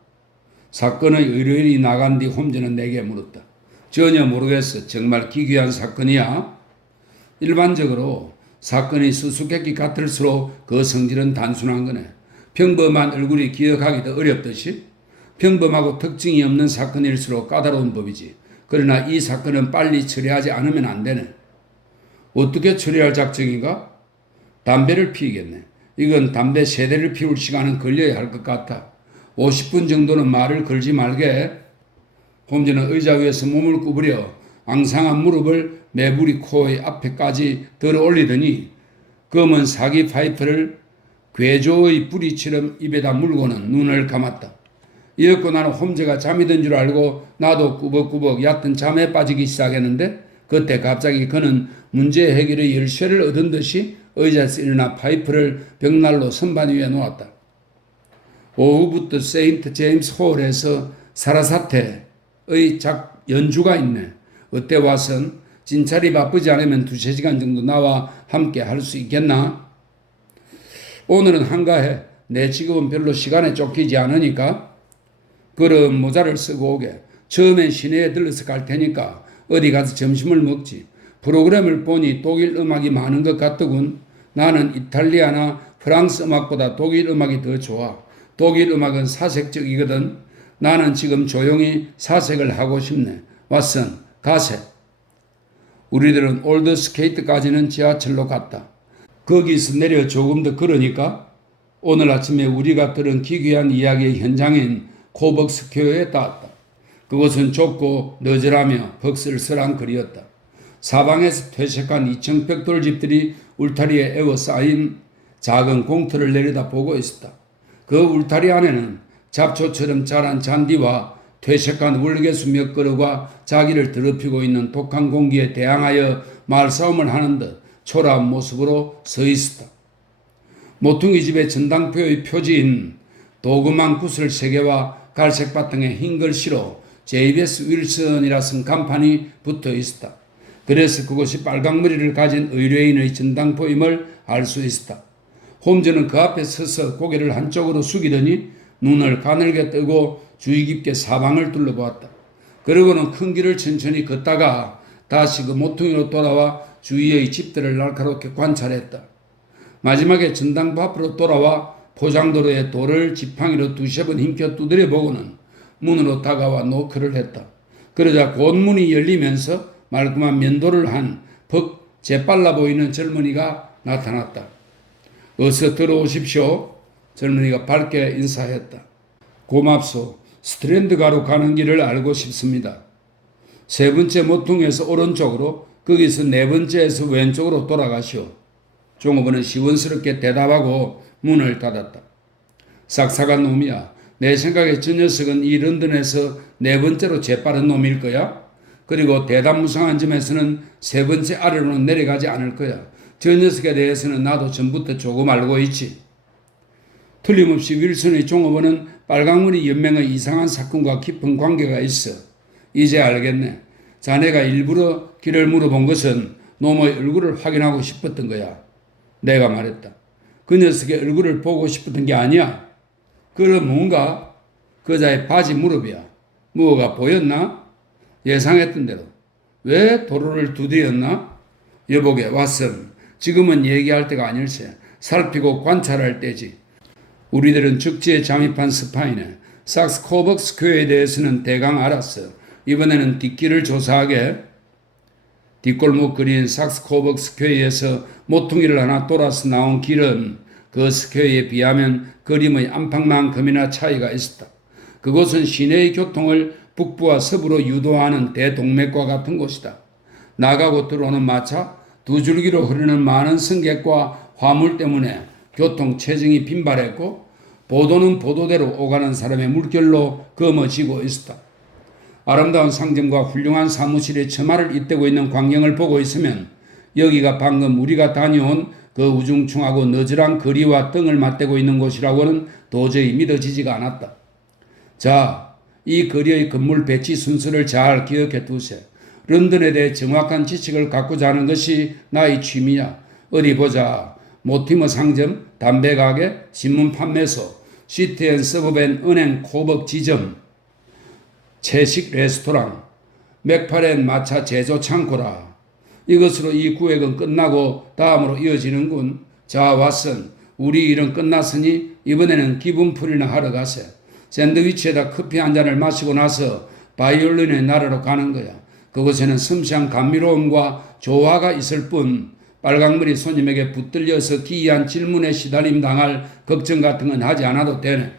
사건의 의뢰인이 나간 뒤 홈즈는 내게 물었다. 전혀 모르겠어. 정말 기괴한 사건이야. 일반적으로 사건이 수수께끼 같을수록 그 성질은 단순한 거네. 평범한 얼굴이 기억하기도 어렵듯이 평범하고 특징이 없는 사건일수록 까다로운 법이지. 그러나 이 사건은 빨리 처리하지 않으면 안 되네. 어떻게 처리할 작정인가? 담배를 피우겠네. 이건 담배 3대를 피울 시간은 걸려야 할 것 같아. 50분 정도는 말을 걸지 말게. 홈즈는 의자 위에서 몸을 구부려 앙상한 무릎을 매부리 코의 앞에까지 들어 올리더니 검은 사기 파이프를 괴조의 뿌리처럼 입에다 물고는 눈을 감았다. 이었고 나는 홈즈가 잠이 든 줄 알고 나도 꾸벅꾸벅 얕은 잠에 빠지기 시작했는데 그때 갑자기 그는 문제 해결의 열쇠를 얻은 듯이 의자에서 일어나 파이프를 벽난로 선반 위에 놓았다. 오후부터 세인트 제임스 홀에서 사라사테의 연주가 있네. 어때 왓슨? 진찰이 바쁘지 않으면 2-3시간 정도 나와 함께 할 수 있겠나? 오늘은 한가해. 내 직업은 별로 시간에 쫓기지 않으니까. 그럼 모자를 쓰고 오게. 처음엔 시내에 들러서 갈 테니까 어디 가서 점심을 먹지. 프로그램을 보니 독일 음악이 많은 것 같더군. 나는 이탈리아나 프랑스 음악보다 독일 음악이 더 좋아. 독일 음악은 사색적이거든. 나는 지금 조용히 사색을 하고 싶네. 왓슨, 가세. 우리들은 올드 스케이트까지는 지하철로 갔다. 거기서 내려 조금 더 걸으니까 오늘 아침에 우리가 들은 기괴한 이야기의 현장인 코벅 스퀘어에 닿았다. 그곳은 좁고 너절하며 벅슬슬한 거리였다. 사방에서 퇴색한 2층 벽돌집들이 울타리에 에워싸인 작은 공터를 내려다보고 있었다. 그 울타리 안에는 잡초처럼 자란 잔디와 퇴색한 월계수 몇 그루가 자기를 더럽히고 있는 독한 공기에 대항하여 말싸움을 하는 듯 초라한 모습으로 서 있었다. 모퉁이 집의 전당포의 표지인 도금한 구슬 3개와 갈색 바탕에 흰 글씨로 JBS 윌슨이라 쓴 간판이 붙어 있었다. 그래서 그것이 빨강머리를 가진 의뢰인의 전당포임을 알 수 있었다. 홈즈는 그 앞에 서서 고개를 한쪽으로 숙이더니 눈을 가늘게 뜨고 주의 깊게 사방을 둘러보았다. 그러고는 큰 길을 천천히 걷다가 다시 그 모퉁이로 돌아와 주위의 집들을 날카롭게 관찰했다. 마지막에 전당포 앞으로 돌아와 포장도로에 돌을 지팡이로 2-3번 힘껏 두드려보고는 문으로 다가와 노크를 했다. 그러자 곧 문이 열리면서 말끔한 면도를 한 벅 재빨라 보이는 젊은이가 나타났다. 어서 들어오십시오. 젊은이가 밝게 인사했다. 고맙소. 스트랜드가로 가는 길을 알고 싶습니다. 3번째 모퉁이에서 오른쪽으로, 거기서 4번째에서 왼쪽으로 돌아가시오. 종업원은 시원스럽게 대답하고 문을 닫았다. 싹싹한 놈이야. 내 생각에 저 녀석은 이 런던에서 4번째로 재빠른 놈일 거야. 그리고 대담무성한 점에서는 3번째 아래로는 내려가지 않을 거야. 저 녀석에 대해서는 나도 전부터 조금 알고 있지. 틀림없이 윌슨의 종업원은 빨강머리 연맹의 이상한 사건과 깊은 관계가 있어. 이제 알겠네. 자네가 일부러 길을 물어본 것은 놈의 얼굴을 확인하고 싶었던 거야. 내가 말했다. 그 녀석의 얼굴을 보고 싶었던 게 아니야. 그럼 뭔가 그자의 바지 무릎이야. 뭐가 보였나? 예상했던 대로. 왜 도로를 두드렸나? 여보게 왓슨, 지금은 얘기할 때가 아닐세. 살피고 관찰할 때지. 우리들은 즉지에 잠입한 스파이네. sak스 코벅 스퀘어에 대해서는 대강 알았어. 이번에는 뒷길을 조사하게. 뒷골목 거리인 sak스 코벅 스퀘어에서 모퉁이를 하나 돌아서 나온 길은 그 스퀘어에 비하면 그림의 안팎만큼이나 차이가 있었다. 그곳은 시내의 교통을 북부와 서부로 유도하는 대동맥과 같은 곳이다. 나가고 들어오는 마차, 2줄기로 흐르는 많은 승객과 화물 때문에 교통 체증이 빈발했고 보도는 보도대로 오가는 사람의 물결로 검어지고 있었다. 아름다운 상점과 훌륭한 사무실의 처마를 잇대고 있는 광경을 보고 있으면 여기가 방금 우리가 다녀온 그 우중충하고 너절한 거리와 등을 맞대고 있는 곳이라고는 도저히 믿어지지가 않았다. 자, 이 거리의 건물 배치 순서를 잘 기억해 두세. 런던에 대해 정확한 지식을 갖고자 하는 것이 나의 취미야. 어디 보자. 모티머 상점, 담배 가게, 신문 판매소, 시티앤서브밴 은행 코벅 지점, 채식 레스토랑, 맥파렌 마차 제조 창고라. 이것으로 이 구획은 끝나고 다음으로 이어지는군. 자, 왓슨, 우리 일은 끝났으니 이번에는 기분풀이나 하러 가세. 샌드위치에다 커피 한 잔을 마시고 나서 바이올린의 나라로 가는 거야. 그곳에는 섬세한 감미로움과 조화가 있을 뿐 빨강머리 손님에게 붙들려서 기이한 질문에 시달림 당할 걱정 같은 건 하지 않아도 되네.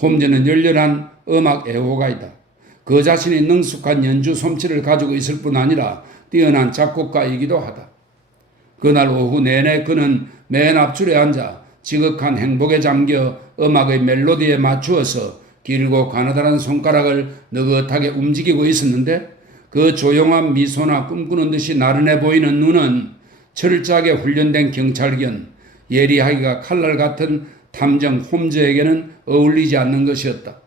홈즈는 열렬한 음악 애호가이다. 그 자신이 능숙한 연주 솜씨를 가지고 있을 뿐 아니라 뛰어난 작곡가이기도 하다. 그날 오후 내내 그는 맨 앞줄에 앉아 지극한 행복에 잠겨 음악의 멜로디에 맞추어서 길고 가느다란 손가락을 느긋하게 움직이고 있었는데 그 조용한 미소나 꿈꾸는 듯이 나른해 보이는 눈은 철저하게 훈련된 경찰견, 예리하기가 칼날 같은 탐정 홈즈에게는 어울리지 않는 것이었다.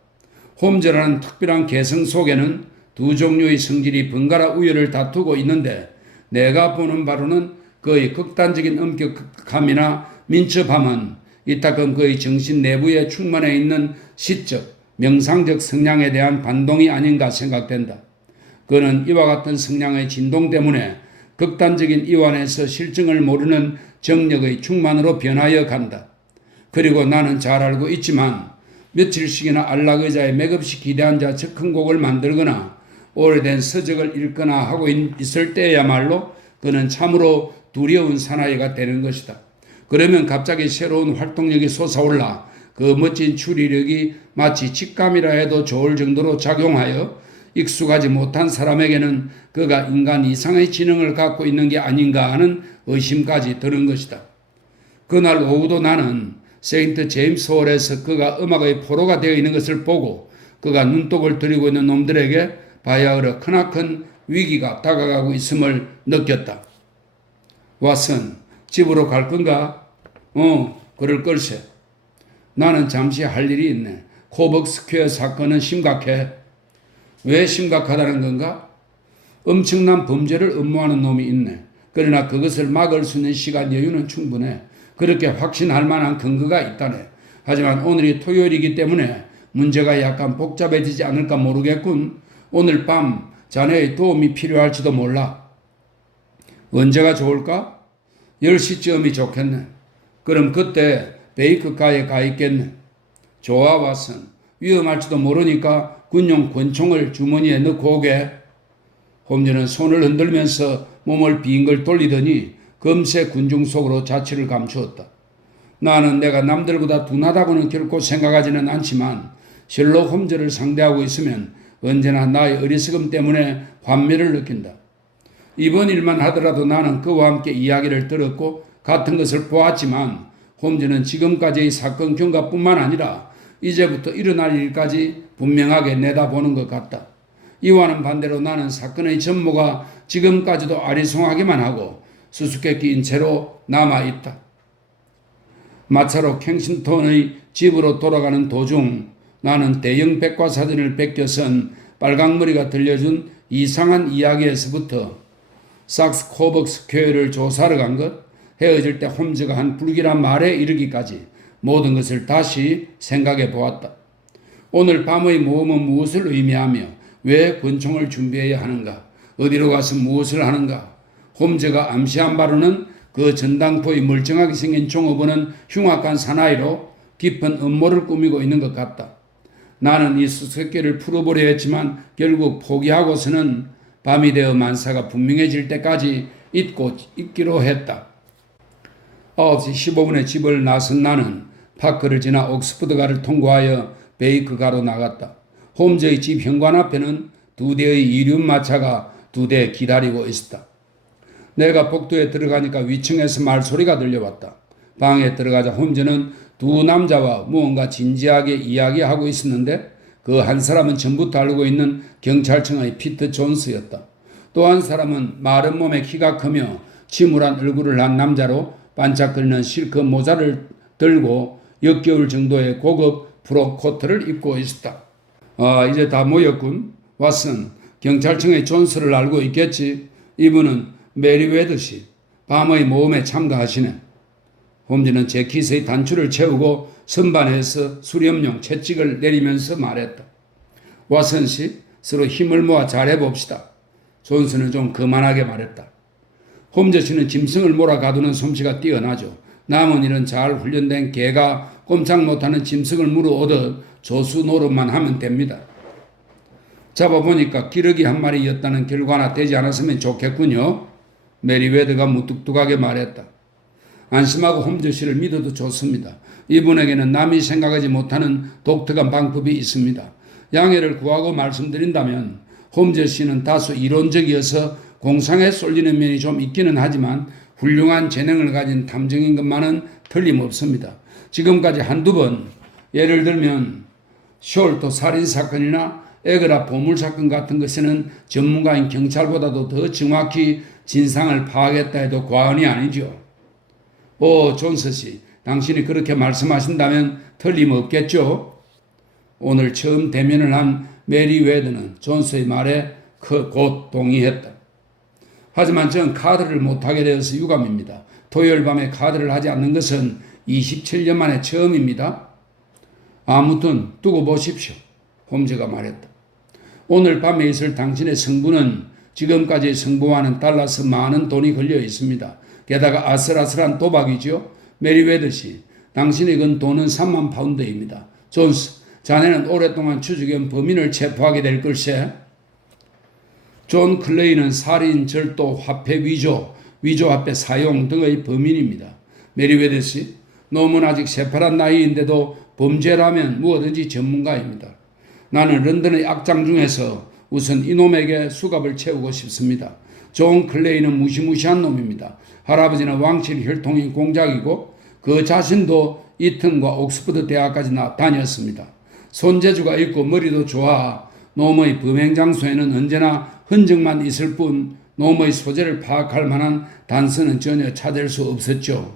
홈즈라는 특별한 개성 속에는 두 종류의 성질이 번갈아 우열을 다투고 있는데 내가 보는 바로는 그의 극단적인 엄격함이나 민첩함은 이따금 그의 정신 내부에 충만해 있는 시적, 명상적 성향에 대한 반동이 아닌가 생각된다. 그는 이와 같은 성향의 진동 때문에 극단적인 이완에서 실증을 모르는 정력의 충만으로 변하여 간다. 그리고 나는 잘 알고 있지만 며칠씩이나 안락의자에 맥없이 기대한 자 저 큰 곡을 만들거나 오래된 서적을 읽거나 하고 있을 때야말로 그는 참으로 두려운 사나이가 되는 것이다. 그러면 갑자기 새로운 활동력이 솟아올라 그 멋진 추리력이 마치 직감이라 해도 좋을 정도로 작용하여 익숙하지 못한 사람에게는 그가 인간 이상의 지능을 갖고 있는 게 아닌가 하는 의심까지 드는 것이다. 그날 오후도 나는 세인트 제임스 홀에서 그가 음악의 포로가 되어 있는 것을 보고 그가 눈독을 들이고 있는 놈들에게 바야흐로 크나큰 위기가 다가가고 있음을 느꼈다. 왓슨, 집으로 갈 건가? 그럴 걸세. 나는 잠시 할 일이 있네. 코벅 스퀘어 사건은 심각해. 왜 심각하다는 건가? 엄청난 범죄를 음모하는 놈이 있네. 그러나 그것을 막을 수 있는 시간 여유는 충분해. 그렇게 확신할 만한 근거가 있다네. 하지만 오늘이 토요일이기 때문에 문제가 약간 복잡해지지 않을까 모르겠군. 오늘 밤 자네의 도움이 필요할지도 몰라. 언제가 좋을까? 10시쯤이 좋겠네. 그럼 그때 베이크가에 가 있겠네. 좋아, 왓슨. 위험할지도 모르니까 군용 권총을 주머니에 넣고 오게. 홈즈는 손을 흔들면서 몸을 빙글 돌리더니 금세 군중 속으로 자취를 감추었다. 나는 내가 남들보다 둔하다고는 결코 생각하지는 않지만 셜록 홈즈를 상대하고 있으면 언제나 나의 어리석음 때문에 환멸을 느낀다. 이번 일만 하더라도 나는 그와 함께 이야기를 들었고 같은 것을 보았지만 홈즈는 지금까지의 사건 경과뿐만 아니라 이제부터 일어날 일까지 분명하게 내다보는 것 같다. 이와는 반대로 나는 사건의 전모가 지금까지도 아리송하기만 하고 수수께끼인 채로 남아있다. 마차로 캥싱턴의 집으로 돌아가는 도중 나는 대형 백과사전을 베껴선 빨강머리가 들려준 이상한 이야기에서부터 sak스 코벅 스퀘어를 조사하러 간 것, 헤어질 때 홈즈가 한 불길한 말에 이르기까지 모든 것을 다시 생각해 보았다. 오늘 밤의 모험은 무엇을 의미하며 왜 권총을 준비해야 하는가? 어디로 가서 무엇을 하는가? 홈즈가 암시한 바로는 그 전당포의 멀쩡하게 생긴 종업원은 흉악한 사나이로 깊은 음모를 꾸미고 있는 것 같다. 나는 이 수수께끼를 풀어보려 했지만 결국 포기하고서는 밤이 되어 만사가 분명해질 때까지 있기로 했다. 9시 15분에 집을 나선 나는 파크를 지나 옥스퍼드가를 통과하여 베이크가로 나갔다. 홈즈의 집 현관 앞에는 2대의 이륜 마차가 2대 기다리고 있었다. 내가 복도에 들어가니까 위층에서 말소리가 들려왔다. 방에 들어가자 홈즈는 두 남자와 무언가 진지하게 이야기하고 있었는데 그 한 사람은 전부터 알고 있는 경찰청의 피터 존스였다. 또 한 사람은 마른 몸에 키가 크며 침울한 얼굴을 한 남자로 반짝거리는 실크 모자를 들고 역겨울 정도의 고급 프로 코트를 입고 있었다. 이제 다 모였군. 왓슨, 경찰청의 존스를 알고 있겠지. 이분은 메리웨더씨, 밤의 모험에 참가하시네. 홈즈는 재킷의 단추를 채우고 선반에서 수렴용 채찍을 내리면서 말했다. 왓슨 씨, 서로 힘을 모아 잘해봅시다. 존스는 좀 거만하게 말했다. 홈즈 씨는 짐승을 몰아가두는 솜씨가 뛰어나죠. 남은 일은 잘 훈련된 개가 꼼짝 못하는 짐승을 물어오듯 조수 노릇만 하면 됩니다. 잡아보니까 기러기 한 마리였다는 결과나 되지 않았으면 좋겠군요. 메리웨더가 무뚝뚝하게 말했다. 안심하고 홈즈 씨를 믿어도 좋습니다. 이분에게는 남이 생각하지 못하는 독특한 방법이 있습니다. 양해를 구하고 말씀드린다면 홈즈 씨는 다소 이론적이어서 공상에 쏠리는 면이 좀 있기는 하지만 훌륭한 재능을 가진 탐정인 것만은 틀림없습니다. 지금까지 한두 번, 예를 들면 숄터 살인사건이나 에그라 보물사건 같은 것에는 전문가인 경찰보다도 더 정확히 진상을 파악했다 해도 과언이 아니죠. 존스 씨, 당신이 그렇게 말씀하신다면 틀림없겠죠? 오늘 처음 대면을 한 메리웨더는 존스의 말에 곧 동의했다. 하지만 전 카드를 못하게 되어서 유감입니다. 토요일 밤에 카드를 하지 않는 것은 27년 만에 처음입니다. 아무튼 두고 보십시오. 홈즈가 말했다. 오늘 밤에 있을 당신의 승부는 지금까지의 승부와는 달라서 많은 돈이 걸려 있습니다. 게다가 아슬아슬한 도박이죠. 메리웨더 씨, 당신이 건 돈은 3만 파운드입니다. 존스, 자네는 오랫동안 추적한 범인을 체포하게 될 걸세. 존 클레이는 살인, 절도, 화폐 위조, 위조화폐 사용 등의 범인입니다. 메리웨더 씨, 놈은 아직 새파란 나이인데도 범죄라면 무엇든지 전문가입니다. 나는 런던의 악장 중에서 우선 이놈에게 수갑을 채우고 싶습니다. 존 클레이는 무시무시한 놈입니다. 할아버지는 왕실 혈통인 공작이고 그 자신도 이튼과 옥스퍼드 대학까지 다녔습니다. 손재주가 있고 머리도 좋아 놈의 범행 장소에는 언제나 흔적만 있을 뿐 놈의 소재를 파악할 만한 단서는 전혀 찾을 수 없었죠.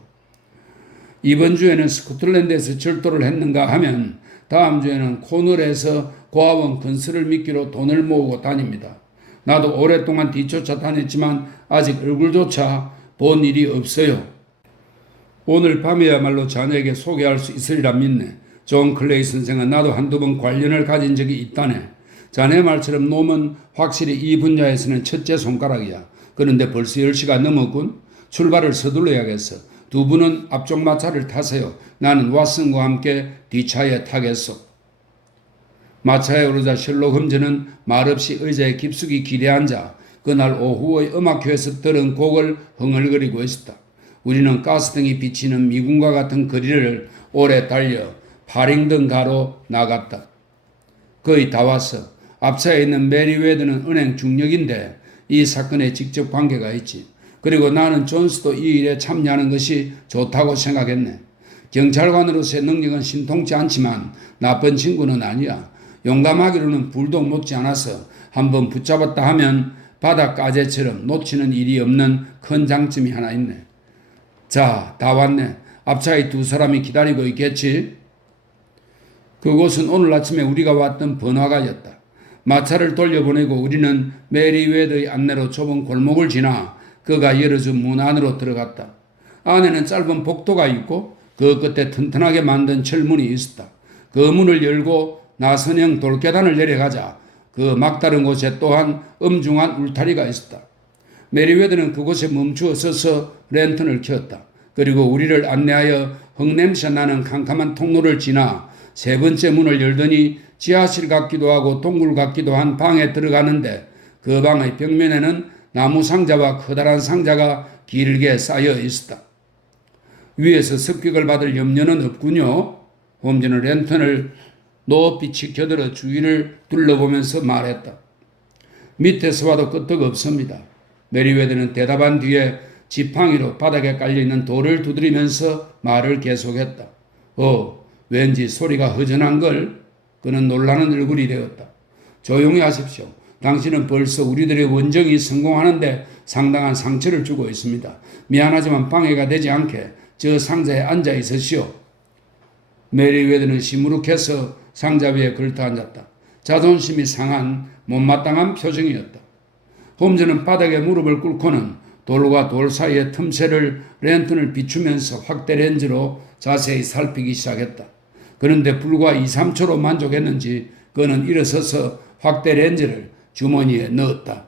이번 주에는 스코틀랜드에서 절도를 했는가 하면 다음 주에는 코널에서 고아원 건설을 미끼로 돈을 모으고 다닙니다. 나도 오랫동안 뒤쫓아 다녔지만 아직 얼굴조차 본 일이 없어요. 오늘 밤에야말로 자네에게 소개할 수 있으리라 믿네. 존 클레이 선생은 나도 한두 번 관련을 가진 적이 있다네. 자네 말처럼 놈은 확실히 이 분야에서는 첫째 손가락이야. 그런데 벌써 10시가 넘었군. 출발을 서둘러야겠어. 두 분은 앞쪽 마차를 타세요. 나는 왓슨과 함께 뒷차에 타겠소. 마차에 오르자 셜록 홈즈는 말없이 의자에 깊숙이 기대앉아 그날 오후의 음악회에서 들은 곡을 흥얼거리고 있었다. 우리는 가스등이 비치는 미군과 같은 거리를 오래 달려 파링던가로 나갔다. 거의 다 왔어. 앞차에 있는 메리웨더는 은행 중력인데 이 사건에 직접 관계가 있지. 그리고 나는 존스도 이 일에 참여하는 것이 좋다고 생각했네. 경찰관으로서의 능력은 신통치 않지만 나쁜 친구는 아니야. 용감하기로는 불도 못지 않아서 한번 붙잡았다 하면 바닷가재처럼 놓치는 일이 없는 큰 장점이 하나 있네. 자, 다 왔네. 앞차에 두 사람이 기다리고 있겠지? 그곳은 오늘 아침에 우리가 왔던 번화가였다. 마차를 돌려보내고 우리는 메리웨더의 안내로 좁은 골목을 지나 그가 열어준 문 안으로 들어갔다. 안에는 짧은 복도가 있고 그 끝에 튼튼하게 만든 철문이 있었다. 그 문을 열고 나선형 돌계단을 내려가자 그 막다른 곳에 또한 엄중한 울타리가 있었다. 메리웨더는 그곳에 멈추어 서서 랜턴을 켰다. 그리고 우리를 안내하여 흙냄새 나는 캄캄한 통로를 지나 세 번째 문을 열더니 지하실 같기도 하고 동굴 같기도 한 방에 들어가는데 그 방의 벽면에는 나무 상자와 커다란 상자가 길게 쌓여 있었다. 위에서 습격을 받을 염려는 없군요. 홈즈는 랜턴을 높이 치켜들어 주위를 둘러보면서 말했다. 밑에서 봐도 끄떡 없습니다. 메리웨더는 대답한 뒤에 지팡이로 바닥에 깔려있는 돌을 두드리면서 말을 계속했다. 왠지 소리가 허전한걸. 그는 놀라는 얼굴이 되었다. 조용히 하십시오. 당신은 벌써 우리들의 원정이 성공하는데 상당한 상처를 주고 있습니다. 미안하지만 방해가 되지 않게 저 상자에 앉아 있으시오. 메리웨더는 시무룩해서 상자 위에 걸터 앉았다. 자존심이 상한 못마땅한 표정이었다. 홈즈는 바닥에 무릎을 꿇고는 돌과 돌 사이의 틈새를 랜턴을 비추면서 확대 렌즈로 자세히 살피기 시작했다. 그런데 불과 2, 3초로 만족했는지 그는 일어서서 확대 렌즈를 주머니에 넣었다.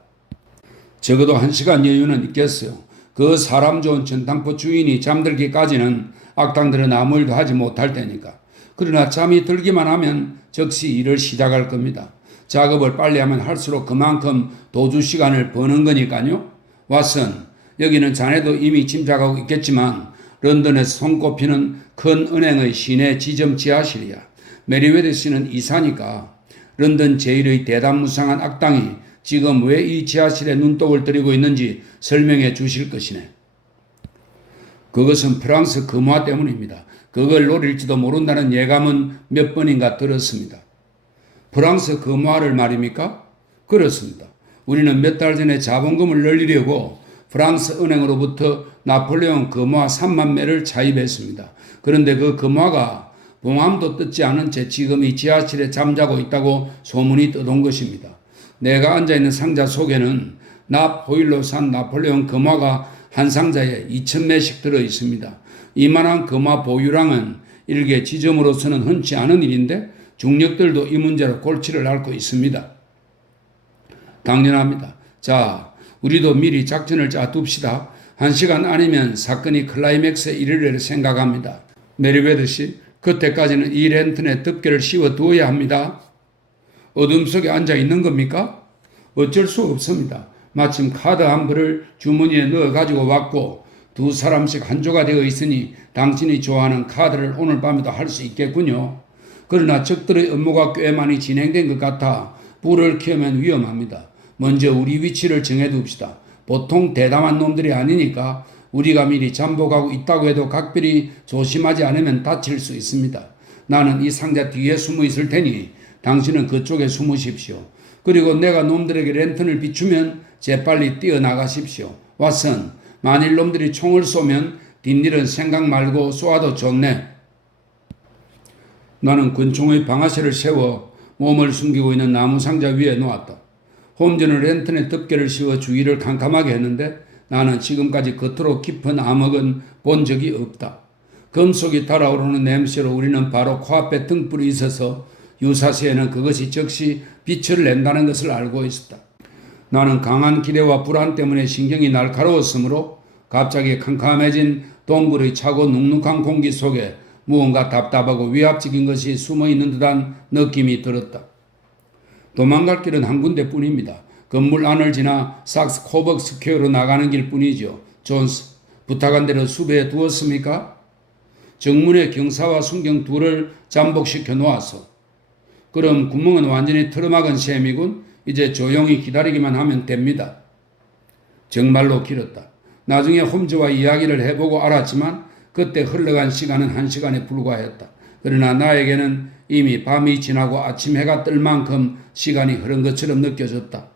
적어도 1시간 여유는 있겠어요. 그 사람 좋은 전당포 주인이 잠들기까지는 악당들은 아무 일도 하지 못할 테니까. 그러나 잠이 들기만 하면 즉시 일을 시작할 겁니다. 작업을 빨리 하면 할수록 그만큼 도주 시간을 버는 거니까요. 왓슨, 여기는 자네도 이미 짐작하고 있겠지만 런던에서 손꼽히는 큰 은행의 시내 지점 지하실이야. 메리웨더 씨는 이사니까 런던 제1의 대단무쌍한 악당이 지금 왜 이 지하실에 눈독을 들이고 있는지 설명해 주실 것이네. 그것은 프랑스 금화 때문입니다. 그걸 노릴지도 모른다는 예감은 몇 번인가 들었습니다. 프랑스 금화를 말입니까? 그렇습니다. 우리는 몇 달 전에 자본금을 늘리려고 프랑스 은행으로부터 나폴레옹 금화 3만 매를 차입했습니다. 그런데 그 금화가 봉암도 뜯지 않은 채 지금 이 지하실에 잠자고 있다고 소문이 떠돈 것입니다. 내가 앉아있는 상자 속에는 납호일로 산 나폴레옹 금화가 한 상자에 2,000매씩 들어 있습니다. 이만한 금화 보유량은 일개 지점으로서는 흔치 않은 일인데 중력들도 이 문제로 골치를 앓고 있습니다. 당연합니다. 자, 우리도 미리 작전을 짜둡시다. 1시간 아니면 사건이 클라이맥스에 이르리라 생각합니다. 메리웨더 씨, 그때까지는 이 랜턴에 덮개를 씌워 두어야 합니다. 어둠 속에 앉아 있는 겁니까? 어쩔 수 없습니다. 마침 카드 한 벌을 주머니에 넣어 가지고 왔고 두 사람씩 한 조가 되어 있으니 당신이 좋아하는 카드를 오늘 밤에도 할 수 있겠군요. 그러나 적들의 업무가 꽤 많이 진행된 것 같아 불을 켜면 위험합니다. 먼저 우리 위치를 정해둡시다. 보통 대담한 놈들이 아니니까 우리가 미리 잠복하고 있다고 해도 각별히 조심하지 않으면 다칠 수 있습니다. 나는 이 상자 뒤에 숨어 있을 테니 당신은 그쪽에 숨으십시오. 그리고 내가 놈들에게 랜턴을 비추면 재빨리 뛰어나가십시오. 왓슨, 만일 놈들이 총을 쏘면 뒷일은 생각 말고 쏘아도 좋네. 나는 권총의 방아쇠를 세워 몸을 숨기고 있는 나무 상자 위에 놓았다. 홈즈는 랜턴에 덮개를 씌워 주위를 캄캄하게 했는데 나는 지금까지 겉으로 깊은 암흑은 본 적이 없다. 금속이 달아오르는 냄새로 우리는 바로 코앞에 등불이 있어서 유사시에는 그것이 즉시 빛을 낸다는 것을 알고 있었다. 나는 강한 기대와 불안 때문에 신경이 날카로웠으므로 갑자기 캄캄해진 동굴의 차고 눅눅한 공기 속에 무언가 답답하고 위압적인 것이 숨어있는 듯한 느낌이 들었다. 도망갈 길은 한 군데뿐입니다. 건물 안을 지나 sak스 코벅 스퀘어로 나가는 길뿐이죠. 존스, 부탁한 대로 수배해 두었습니까? 정문에 경사와 순경 둘을 잠복시켜 놓았어. 그럼 구멍은 완전히 틀어막은 셈이군. 이제 조용히 기다리기만 하면 됩니다. 정말로 길었다. 나중에 홈즈와 이야기를 해보고 알았지만 그때 흘러간 시간은 1시간에 불과했다. 그러나 나에게는 이미 밤이 지나고 아침 해가 뜰 만큼 시간이 흐른 것처럼 느껴졌다.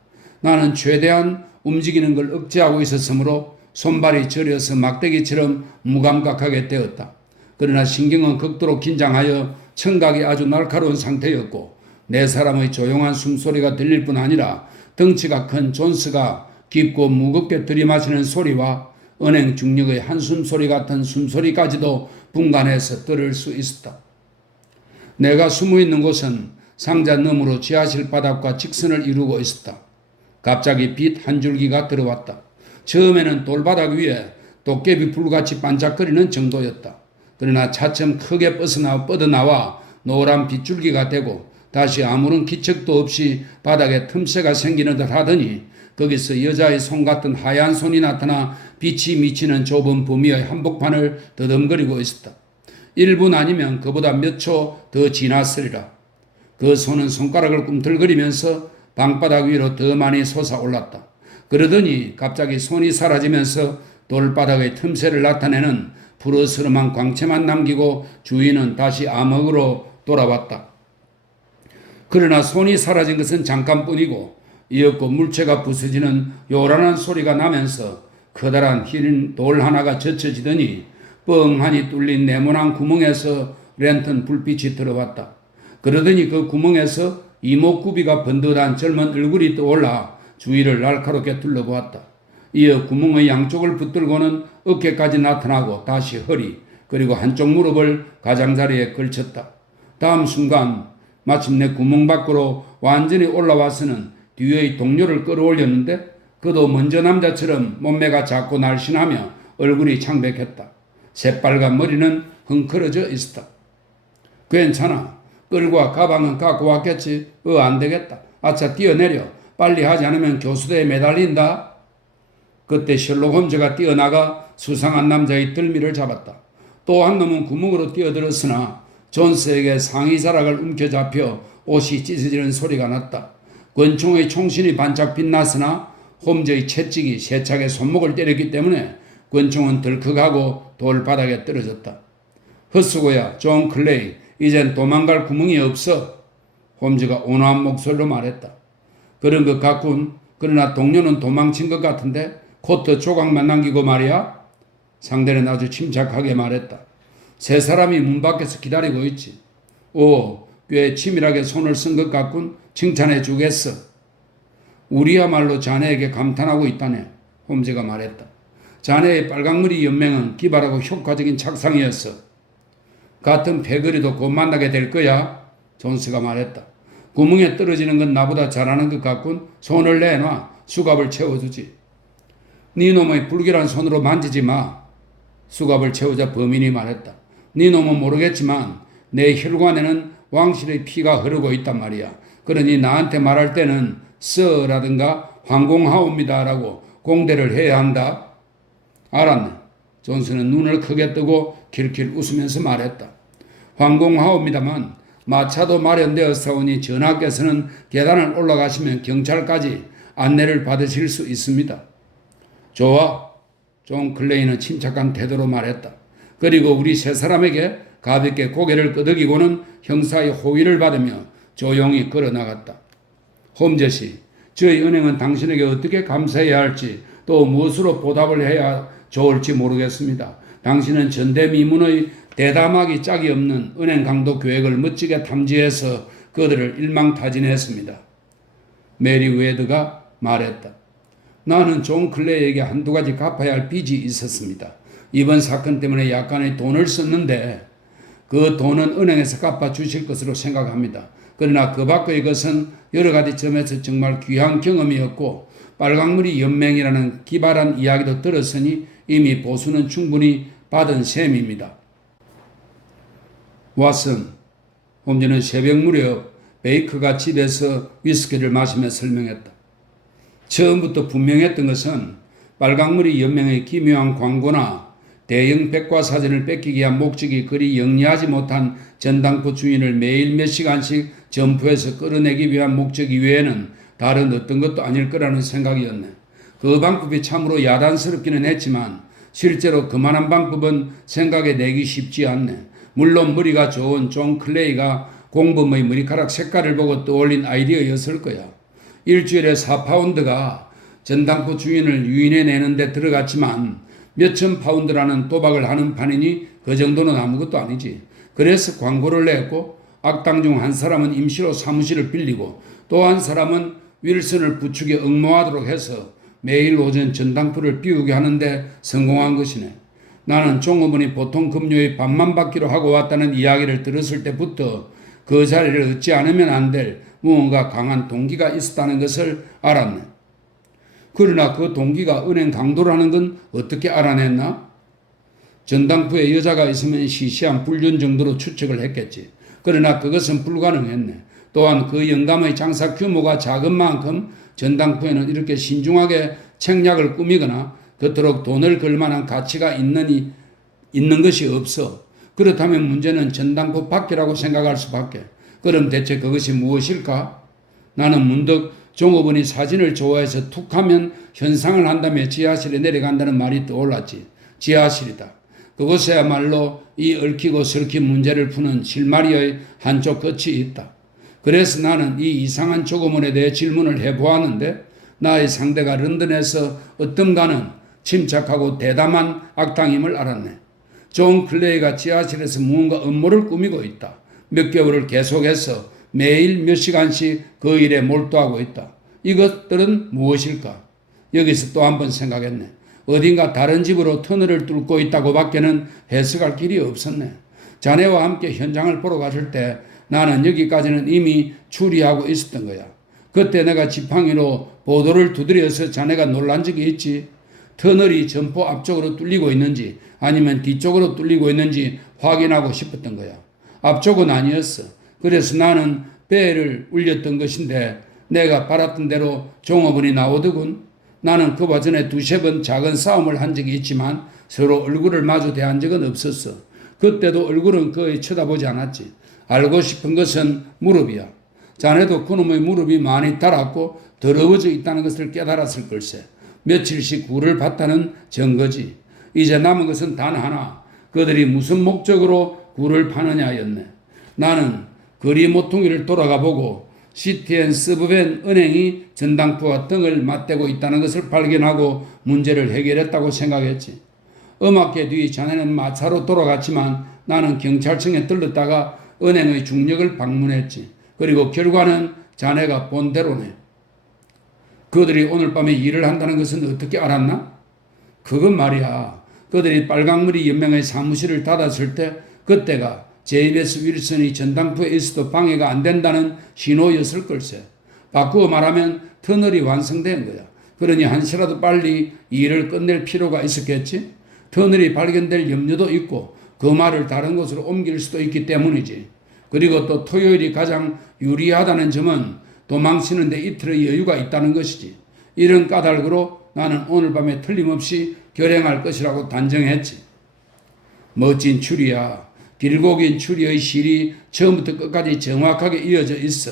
나는 최대한 움직이는 걸 억제하고 있었으므로 손발이 저려서 막대기처럼 무감각하게 되었다. 그러나 신경은 극도로 긴장하여 청각이 아주 날카로운 상태였고 네 사람의 조용한 숨소리가 들릴 뿐 아니라 덩치가 큰 존스가 깊고 무겁게 들이마시는 소리와 은행 중력의 한숨소리 같은 숨소리까지도 분간해서 들을 수 있었다. 내가 숨어있는 곳은 상자 너머로 지하실 바닥과 직선을 이루고 있었다. 갑자기 빛 한 줄기가 들어왔다. 처음에는 돌바닥 위에 도깨비 불같이 반짝거리는 정도였다. 그러나 차츰 크게 뻗어나와 노란 빗줄기가 되고 다시 아무런 기척도 없이 바닥에 틈새가 생기는 듯 하더니 거기서 여자의 손 같은 하얀 손이 나타나 빛이 미치는 좁은 범위의 한복판을 더듬거리고 있었다. 1분 아니면 그보다 몇 초 더 지났으리라. 그 손은 손가락을 꿈틀거리면서 방바닥 위로 더 많이 솟아올랐다. 그러더니 갑자기 손이 사라지면서 돌바닥의 틈새를 나타내는 푸르스름한 광채만 남기고 주인은 다시 암흑으로 돌아왔다. 그러나 손이 사라진 것은 잠깐뿐이고 이윽고 물체가 부서지는 요란한 소리가 나면서 커다란 흰 돌 하나가 젖혀지더니 뻥하니 뚫린 네모난 구멍에서 랜턴 불빛이 들어왔다. 그러더니 그 구멍에서 이목구비가 번듯한 젊은 얼굴이 떠올라 주위를 날카롭게 둘러보았다. 이어 구멍의 양쪽을 붙들고는 어깨까지 나타나고 다시 허리 그리고 한쪽 무릎을 가장자리에 걸쳤다. 다음 순간 마침내 구멍 밖으로 완전히 올라와서는 뒤의 동료를 끌어올렸는데 그도 먼저 남자처럼 몸매가 작고 날씬하며 얼굴이 창백했다. 새빨간 머리는 흥크러져 있었다. 괜찮아. 끌과 가방은 갖고 왔겠지. 안 되겠다. 아차 뛰어내려. 빨리 하지 않으면 교수대에 매달린다. 그때 셜록 홈즈가 뛰어나가 수상한 남자의 들미를 잡았다. 또 한 놈은 구멍으로 뛰어들었으나 존스에게 상의 자락을 움켜잡혀 옷이 찢어지는 소리가 났다. 권총의 총신이 반짝 빛났으나 홈즈의 채찍이 세차게 손목을 때렸기 때문에 권총은 덜컥하고 돌바닥에 떨어졌다. 헛수고야 존 클레이, 이젠 도망갈 구멍이 없어. 홈즈가 온화한 목소리로 말했다. 그런 것 같군. 그러나 동료는 도망친 것 같은데 코트 조각만 남기고 말이야. 상대는 아주 침착하게 말했다. 세 사람이 문 밖에서 기다리고 있지. 오, 꽤 치밀하게 손을 쓴 것 같군. 칭찬해 주겠어. 우리야말로 자네에게 감탄하고 있다네. 홈즈가 말했다. 자네의 빨강머리 연맹은 기발하고 효과적인 착상이었어. 같은 패거리도 곧 만나게 될 거야. 존스가 말했다. 구멍에 떨어지는 건 나보다 잘하는 것 같군. 손을 내놔. 수갑을 채워주지. 네 놈의 불길한 손으로 만지지 마. 수갑을 채우자 범인이 말했다. 네 놈은 모르겠지만 내 혈관에는 왕실의 피가 흐르고 있단 말이야. 그러니 나한테 말할 때는 서라든가 황공하옵니다라고 공대를 해야 한다. 알았네. 존스는 눈을 크게 뜨고 킬킬 웃으면서 말했다. 황공하옵니다만 마차도 마련되어 사오니 전하께서는 계단을 올라가시면 경찰까지 안내를 받으실 수 있습니다. 좋아. 존 클레이는 침착한 태도로 말했다. 그리고 우리 세 사람에게 가볍게 고개를 끄덕이고는 형사의 호의를 받으며 조용히 걸어나갔다. 홈즈 씨, 저희 은행은 당신에게 어떻게 감사해야 할지 또 무엇으로 보답을 해야 좋을지 모르겠습니다. 당신은 전대미문의 대담하기 짝이 없는 은행 강도 계획을 멋지게 탐지해서 그들을 일망타진했습니다. 메리 웨드가 말했다. 나는 존 클레이에게 한두 가지 갚아야 할 빚이 있었습니다. 이번 사건 때문에 약간의 돈을 썼는데 그 돈은 은행에서 갚아주실 것으로 생각합니다. 그러나 그 밖의 것은 여러 가지 점에서 정말 귀한 경험이었고 빨강머리 연맹이라는 기발한 이야기도 들었으니 이미 보수는 충분히 받은 셈입니다. 왓슨, 홈즈는 새벽 무렵 베이커가 집에서 위스키를 마시며 설명했다. 처음부터 분명했던 것은 빨강머리 연맹의 기묘한 광고나 대형 백과사전을 뺏기기 위한 목적이 그리 영리하지 못한 전당포 주인을 매일 몇 시간씩 점포에서 끌어내기 위한 목적 이외에는 다른 어떤 것도 아닐 거라는 생각이었네. 그 방법이 참으로 야단스럽기는 했지만 실제로 그만한 방법은 생각에 내기 쉽지 않네. 물론 머리가 좋은 존 클레이가 공범의 머리카락 색깔을 보고 떠올린 아이디어였을 거야. 일주일에 4파운드가 전당포 주인을 유인해내는 데 들어갔지만 몇천 파운드라는 도박을 하는 판이니 그 정도는 아무것도 아니지. 그래서 광고를 냈고 악당 중 한 사람은 임시로 사무실을 빌리고 또 한 사람은 윌슨을 부축에 응모하도록 해서 매일 오전 전당포를 비우게 하는데 성공한 것이네. 나는 종업원이 보통 급료의 반만 받기로 하고 왔다는 이야기를 들었을 때부터 그 자리를 얻지 않으면 안 될 무언가 강한 동기가 있었다는 것을 알았네. 그러나 그 동기가 은행 강도라는 건 어떻게 알아냈나? 전당포에 여자가 있으면 시시한 불륜 정도로 추측을 했겠지. 그러나 그것은 불가능했네. 또한 그 영감의 장사 규모가 작은 만큼 전당포에는 이렇게 신중하게 책략을 꾸미거나 그토록 돈을 걸 만한 가치가 있는 것이 없어. 그렇다면 문제는 전당포 밖이라고 생각할 수밖에. 그럼 대체 그것이 무엇일까? 나는 문득 종업원이 사진을 좋아해서 툭하면 현상을 한다며 지하실에 내려간다는 말이 떠올랐지. 지하실이다. 그곳에야말로 이 얽히고 설킨 문제를 푸는 실마리의 한쪽 끝이 있다. 그래서 나는 이 이상한 조거문에 대해 질문을 해보았는데 나의 상대가 런던에서 어떤가는 침착하고 대담한 악당임을 알았네. 존 클레이가 지하실에서 무언가 음모를 꾸미고 있다. 몇 개월을 계속해서 매일 몇 시간씩 그 일에 몰두하고 있다. 이것들은 무엇일까? 여기서 또 한 번 생각했네. 어딘가 다른 집으로 터널을 뚫고 있다고 밖에는 해석할 길이 없었네. 자네와 함께 현장을 보러 갔을 때 나는 여기까지는 이미 추리하고 있었던 거야. 그때 내가 지팡이로 보도를 두드려서 자네가 놀란 적이 있지. 터널이 점포 앞쪽으로 뚫리고 있는지 아니면 뒤쪽으로 뚫리고 있는지 확인하고 싶었던 거야. 앞쪽은 아니었어. 그래서 나는 배를 울렸던 것인데 내가 바랐던 대로 종업원이 나오더군. 나는 그와 전에 두세 번 작은 싸움을 한 적이 있지만 서로 얼굴을 마주 대한 적은 없었어. 그때도 얼굴은 거의 쳐다보지 않았지. 알고 싶은 것은 무릎이야. 자네도 그놈의 무릎이 많이 닳았고 더러워져 있다는 것을 깨달았을 걸세. 며칠씩 굴을 봤다는 증거지. 이제 남은 것은 단 하나. 그들이 무슨 목적으로 굴을 파느냐였네. 나는 거리 모퉁이를 돌아가 보고 시티앤 서브밴 은행이 전당포와 등을 맞대고 있다는 것을 발견하고 문제를 해결했다고 생각했지. 음악회 뒤 자네는 마차로 돌아갔지만 나는 경찰청에 들렀다가 은행의 중력을 방문했지. 그리고 결과는 자네가 본 대로네. 그들이 오늘 밤에 일을 한다는 것은 어떻게 알았나? 그건 말이야. 그들이 빨강머리 연맹의 사무실을 닫았을 때 그때가 제임스 윌슨이 전당포에 있어도 방해가 안 된다는 신호였을 걸세. 바꾸어 말하면 터널이 완성된 거야. 그러니 한시라도 빨리 일을 끝낼 필요가 있었겠지. 터널이 발견될 염려도 있고 그 말을 다른 곳으로 옮길 수도 있기 때문이지. 그리고 또 토요일이 가장 유리하다는 점은 도망치는데 이틀의 여유가 있다는 것이지. 이런 까닭으로 나는 오늘 밤에 틀림없이 결행할 것이라고 단정했지. 멋진 추리야. 길고 긴 추리의 실이 처음부터 끝까지 정확하게 이어져 있어.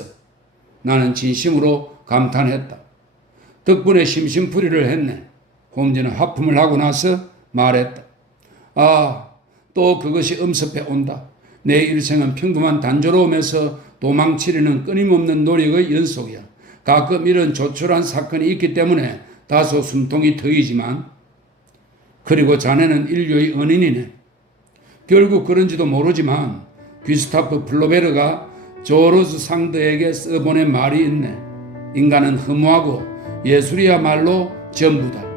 나는 진심으로 감탄했다. 덕분에 심심풀이를 했네. 홈즈는 하품을 하고 나서 말했다. 아, 또 그것이 엄습해 온다. 내 일생은 평범한 단조로움에서 도망치려는 끊임없는 노력의 연속이야. 가끔 이런 조촐한 사건이 있기 때문에 다소 숨통이 트이지만 그리고 자네는 인류의 은인이네. 결국 그런지도 모르지만 귀스타프 플로베르가 조르스 상드에게 써보낸 말이 있네. 인간은 허무하고 예술이야말로 전부다.